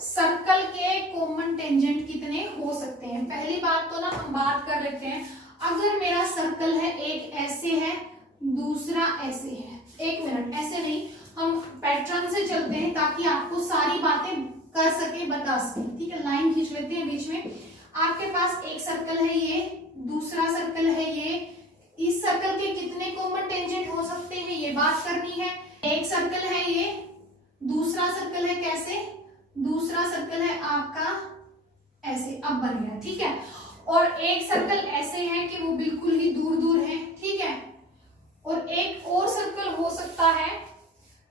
सर्कल के कॉमन टेंजेंट कितने हो सकते हैं। पहली बात तो ना हम बात कर लेते हैं, अगर मेरा सर्कल है, एक ऐसे है दूसरा ऐसे है, एक मिनट ऐसे नहीं, हम पैटर्न से चलते हैं ताकि आपको सारी बातें कर सके, बता सके। ठीक है, लाइन खींच लेते हैं बीच में। आपके पास एक सर्कल है, ये दूसरा सर्कल है, ये इस सर्कल के कितने कॉमन टेंजेंट हो सकते हैं ये बात करनी है। एक सर्कल है ये, दूसरा सर्कल है कैसे, दूसरा सर्कल है आपका ऐसे, अब बन गया। ठीक है, और एक सर्कल ऐसे है कि वो बिल्कुल ही दूर दूर है। ठीक है, और एक और सर्कल हो सकता है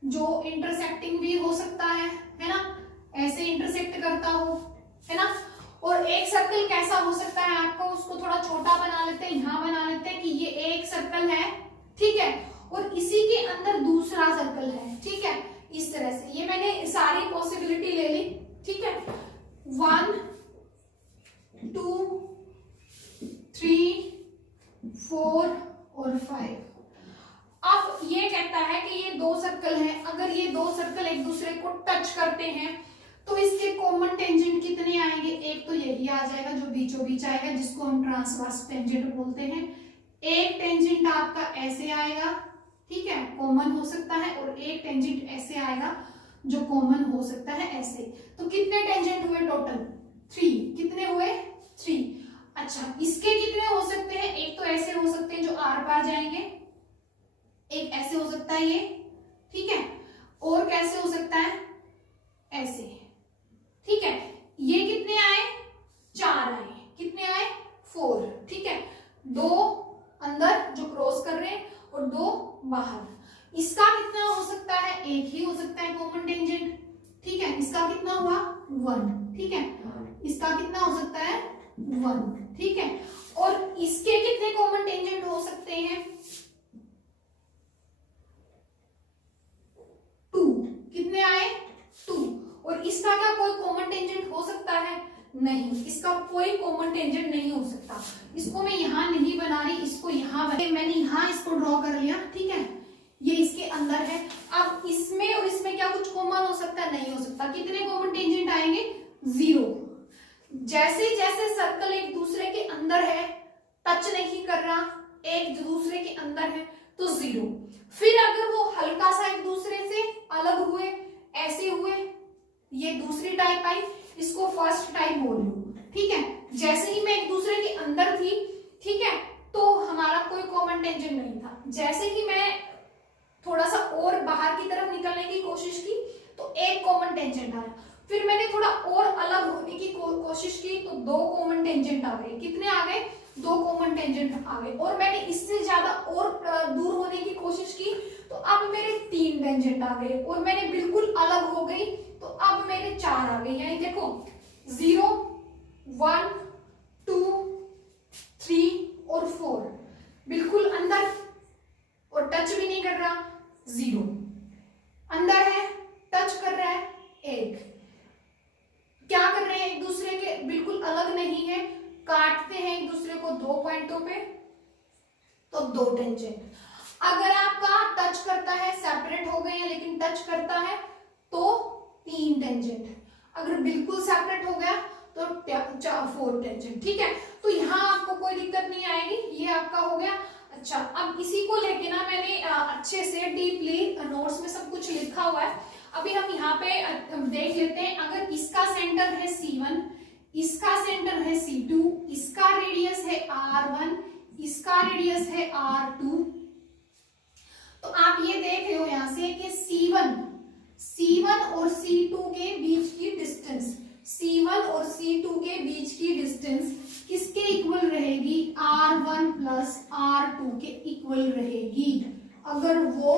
जो इंटरसेक्टिंग भी हो सकता है ना, ऐसे इंटरसेक्ट करता हो, है ना। और एक सर्कल कैसा हो सकता है आपको, उसको थोड़ा छोटा बना लेते हैं, यहां बना लेते हैं कि ये एक सर्कल है, ठीक है, और इसी के अंदर दूसरा सर्कल है। ठीक है, इस तरह से ये मैंने सारी पॉसिबिलिटी ले ली। ठीक है, 1 2 3 4 और 5। अब ये कहता है कि ये दो सर्कल हैं, अगर ये दो सर्कल एक दूसरे को टच करते हैं तो इसके कॉमन टेंजेंट कितने आएंगे। एक तो यही आ जाएगा जो बीचों बीच आएगा, जिसको हम ट्रांसवर्स टेंजेंट बोलते हैं। एक टेंजेंट आपका ऐसे आएगा, ठीक है, कॉमन हो सकता है, और एक टेंजेंट ऐसे आएगा जो कॉमन हो सकता है ऐसे। तो कितने टेंजेंट हुए टोटल, 3। कितने हुए, 3। अच्छा, इसके कितने हो सकते हैं, एक तो ऐसे हो सकते हैं जो आर पार जाएंगे, एक ऐसे हो सकता है ये, ठीक है, और कैसे हो सकता है ऐसे। ठीक है, ये कितने आए, 4 आए, कितने आए 4। ठीक है, 2 अंदर जो क्रॉस कर रहे हैं और 2 बाहर। इसका कितना हो सकता है, एक ही हो सकता है कॉमन टेंजेंट। ठीक है, इसका कितना हुआ 1। ठीक है, इसका कितना हो सकता है 1। ठीक है, और इसके कितने कॉमन टेंजेंट हो सकते हैं 2। कितने आए 2। और इसका क्या कोई कॉमन टेंजेंट हो सकता है, नहीं, इसका कोई कॉमन टेंजेंट नहीं हो सकता। इसको मैं यहां नहीं बना रही, इसको यहां मैंने यहां इसको ड्रॉ कर लिया। ठीक है, ये इसके अंदर है। अब इसमें और इसमें क्या कुछ कॉमन हो सकता है, नहीं हो सकता। कितने कॉमन टेंजेंट आएंगे 0। जैसे जैसे सर्कल एक दूसरे के अंदर है, टच नहीं कर रहा, एक दूसरे के अंदर है, तो 0। फिर अगर वो हल्का सा एक दूसरे से अलग हुए, ऐसे हुए, ये दूसरी टाइप आई, इसको फर्स्ट टाइप बोल लूं। ठीक है, जैसे ही मैं एक दूसरे के अंदर थी, ठीक है, तो हमारा कोई कॉमन टेंजेंट नहीं था। जैसे ही मैं थोड़ा सा और बाहर की तरफ निकलने की कोशिश की तो एक कॉमन टेंजेंट आया। फिर मैंने थोड़ा और अलग होने की कोशिश की तो 2 कॉमन टेंजेंट आ गए। कितने आ गए, 2 कॉमन टेंजेंट आ गए। और मैंने इससे ज्यादा और दूर होने की कोशिश की तो अब मेरे 3 टेंजेंट आ गए। और मैंने बिल्कुल अलग हो गई तो अब मेरे 4 आ गए। यानी देखो 0 1 2 3 और 4, बिल्कुल अंदर और टच भी नहीं कर रहा, 0, अंदर है, टच कर रहा है, 1, क्या कर रहे हैं एक दूसरे के बिल्कुल अलग नहीं है, काटते हैं एक दूसरे को 2 पॉइंटों पे, तो 2 टेंजेंट। अगर आपका टच करता है, सेपरेट हो गए हैं लेकिन टच करता है, तो 3 टेंजेंट। अगर बिल्कुल सेपरेट हो गया तो 4 टेंजेंट। ठीक है, तो यहाँ आपको कोई दिक्कत नहीं आएगी, ये आपका हो गया। अच्छा, अब इसी को लेके ना मैंने अच्छे से डीपली नोट्स में सब कुछ लिखा हुआ है। अभी हम यहाँ पे देख लेते हैं। अगर इसका सेंटर है C1, इसका सेंटर है C2, इसका रेडियस है R1, इसका रेडियस है R2, तो आप ये देख लो यहां से कि C1 और C2 के बीच की डिस्टेंस, C1 और C2 के बीच की डिस्टेंस किसके इक्वल रहेगी? R1 प्लस R2 के इक्वल रहेगी, अगर वो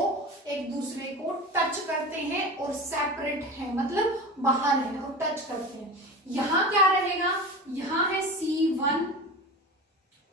एक दूसरे को टच करते हैं और सेपरेट है, मतलब बाहर है और टच करते हैं। यहां क्या रहेगा? यहां है C1,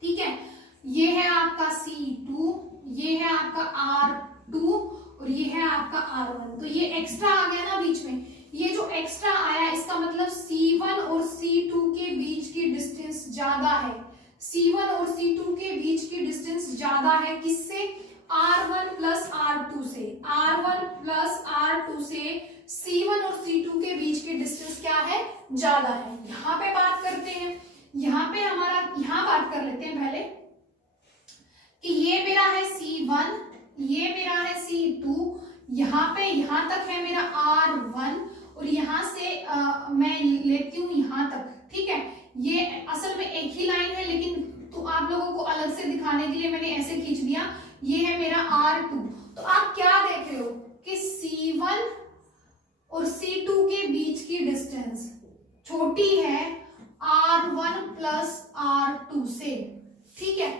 ठीक है, ये है आपका C2, ये है आपका R2 और ये है आपका R1। तो ये एक्स्ट्रा आ गया ना बीच में, ये जो एक्स्ट्रा आया इसका मतलब C1 और C2 के बीच की डिस्टेंस ज्यादा है, C1 और C2 के बीच की डिस्टेंस ज्यादा है, किससे? R1 प्लस R2 से। R1 प्लस R2 से C1 और C2 के बीच की डिस्टेंस क्या है? ज्यादा है। यहाँ पे बात करते हैं, यहाँ पे हमारा, यहाँ बात कर लेते हैं पहले कि ये मेरा है C1, ये मेरा है C2, यहाँ पे यहाँ तक है मेरा R1 और यहाँ से मैं लेती हूँ यहाँ तक, ठीक है। ये असल में एक ही लाइन है लेकिन तो आप लोगों को अलग से दिखाने के लिए मैंने ऐसे खींच दिया। ये है मेरा R2, तो आप क्या देख रहे हो कि C1 और C2 के बीच की डिस्टेंस छोटी है R1 प्लस R2 से, ठीक है।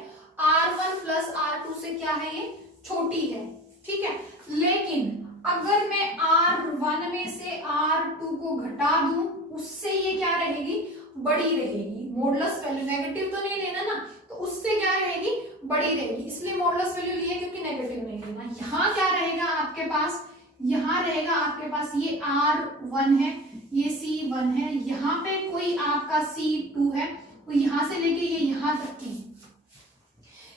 R1 प्लस R2 से क्या है? ये छोटी है, ठीक है। लेकिन अगर मैं R1 में से R2 को घटा दूं, उससे ये क्या रहेगी? बड़ी रहेगी। मॉडुलस वैल्यू नेगेटिव तो नहीं लेना ना, तो उससे क्या रहेगी? बड़ी रहेगी, इसलिए मॉडुलस वैल्यू लिए क्योंकि नेगेटिव नहीं लेना। यहाँ क्या रहेगा आपके पास? यहाँ रहेगा आपके पास ये R1 है, ये C1 है, यहाँ पे कोई आपका C2 है, तो यहाँ से लेके ये यहाँ तक की,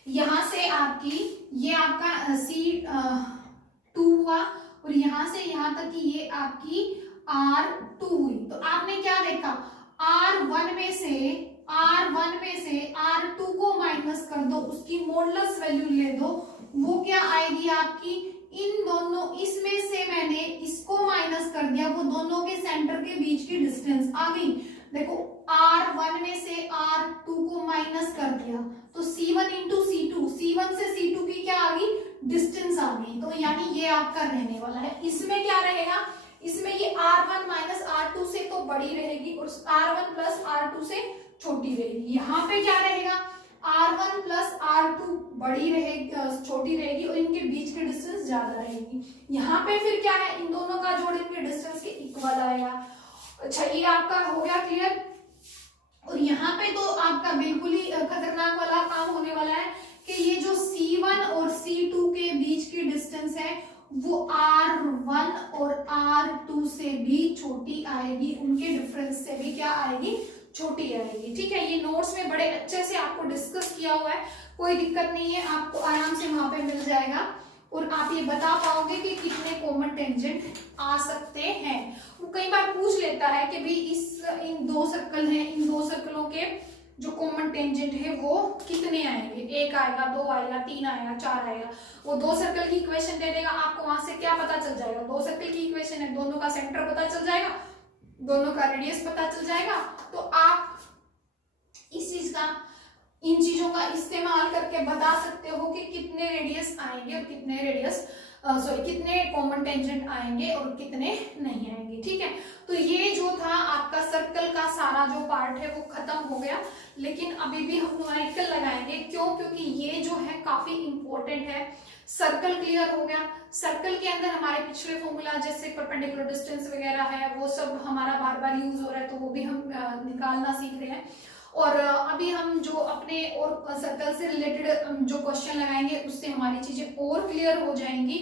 यहाँ से आपकी ये आपका C2 हुआ और यहाँ से यहाँ तक की ये आपकी R2 हुई। तो आपने क्या देखा? R1 में से R2 को माइनस कर दो, उसकी मॉडुलस वैल्यू ले दो, वो क्या आएगी आपकी? इन दोनों, इसमें से मैंने इसको माइनस कर दिया, वो दोनों के सेंटर के बीच की डिस्टेंस आ गई। देखो R1 में से R2 को माइनस कर दिया तो C1 इंटू C2, C1 से C2 की क्या आ गई? डिस्टेंस आ गई। तो यानी ये आपका रहने वाला है। इसमें क्या रहेगा? इसमें ये R1 माइनस R2 से तो बड़ी रहेगी और R1 प्लस R2 से छोटी रहेगी। यहाँ पे क्या रहेगा? R1 प्लस R2 बड़ी रहेगी, छोटी रहेगी और इनके बीच की डिस्टेंस ज्यादा रहेगी। यहाँ पे फिर क्या है? इन दोनों का जोड़ इनके डिस्टेंस के इक्वल आएगा। अच्छा, ये आपका हो गया क्लियर। और यहाँ पे तो आपका बिल्कुल ही खतरनाक वाला काम होने वाला है कि ये जो C1 और C2 के बीच की डिस्टेंस है वो R1 और R2 से भी छोटी आएगी, उनके डिफरेंस से भी क्या आएगी? छोटी आएगी, ठीक है। ये नोट्स में बड़े अच्छे से आपको डिस्कस किया हुआ है, कोई दिक्कत नहीं है, आपको आराम से वहां पे मिल जाएगा और आप ये बता पाओगे कि कितने कॉमन टेंजेंट आ सकते हैं। वो कई बार पूछ लेता है कि भाई इन 2 सर्कल हैं, इन 2 सर्कलों के जो कॉमन टेंजेंट है वो कितने आएंगे? 1 आएगा, 2 आएगा, 3 आएगा, 4 आएगा। वो 2 सर्कल की इक्वेशन दे देगा आपको, वहां से क्या पता चल जाएगा? 2 सर्कल की इक्वेशन है, दोनों का सेंटर पता चल जाएगा, दोनों का रेडियस पता चल जाएगा। तो आप इस चीज का, इन चीजों का इस्तेमाल करके बता सकते हो कि कितने रेडियस आएंगे और कितने रेडियस कितने कॉमन टेंजेंट आएंगे और कितने नहीं आएंगे, ठीक है। तो ये जो था आपका सर्कल का सारा जो पार्ट है वो खत्म हो गया, लेकिन अभी भी हम न्यूमेरिकल लगाएंगे। क्यों? क्योंकि ये जो है काफी इंपॉर्टेंट है। सर्कल क्लियर हो गया। सर्कल के अंदर हमारे पिछले फॉर्मूला जैसे परपेंडिकुलर डिस्टेंस वगैरह है वो सब हमारा बार बार यूज हो रहा है, तो वो भी हम निकालना सीख रहे हैं। और अभी हम जो अपने और सर्कल से रिलेटेड जो क्वेश्चन लगाएंगे उससे हमारी चीजें और क्लियर हो जाएंगी।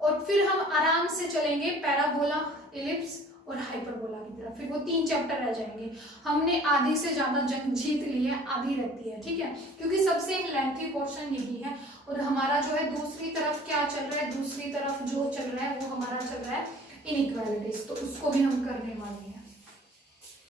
और फिर हम आराम से चलेंगे पैराबोला, इलिप्स और हाइपरबोला की तरफ। फिर वो 3 चैप्टर रह जाएंगे। हमने आधी से ज्यादा जंग जीत ली है, आधी रहती है, ठीक है, क्योंकि सबसे लेंथी पोर्शन यही है। और हमारा जो है दूसरी तरफ क्या चल रहा है, दूसरी तरफ जो चल रहा है वो हमारा चल रहा है इनइक्वालिटीज, तो उसको भी हम करने वाले हैं।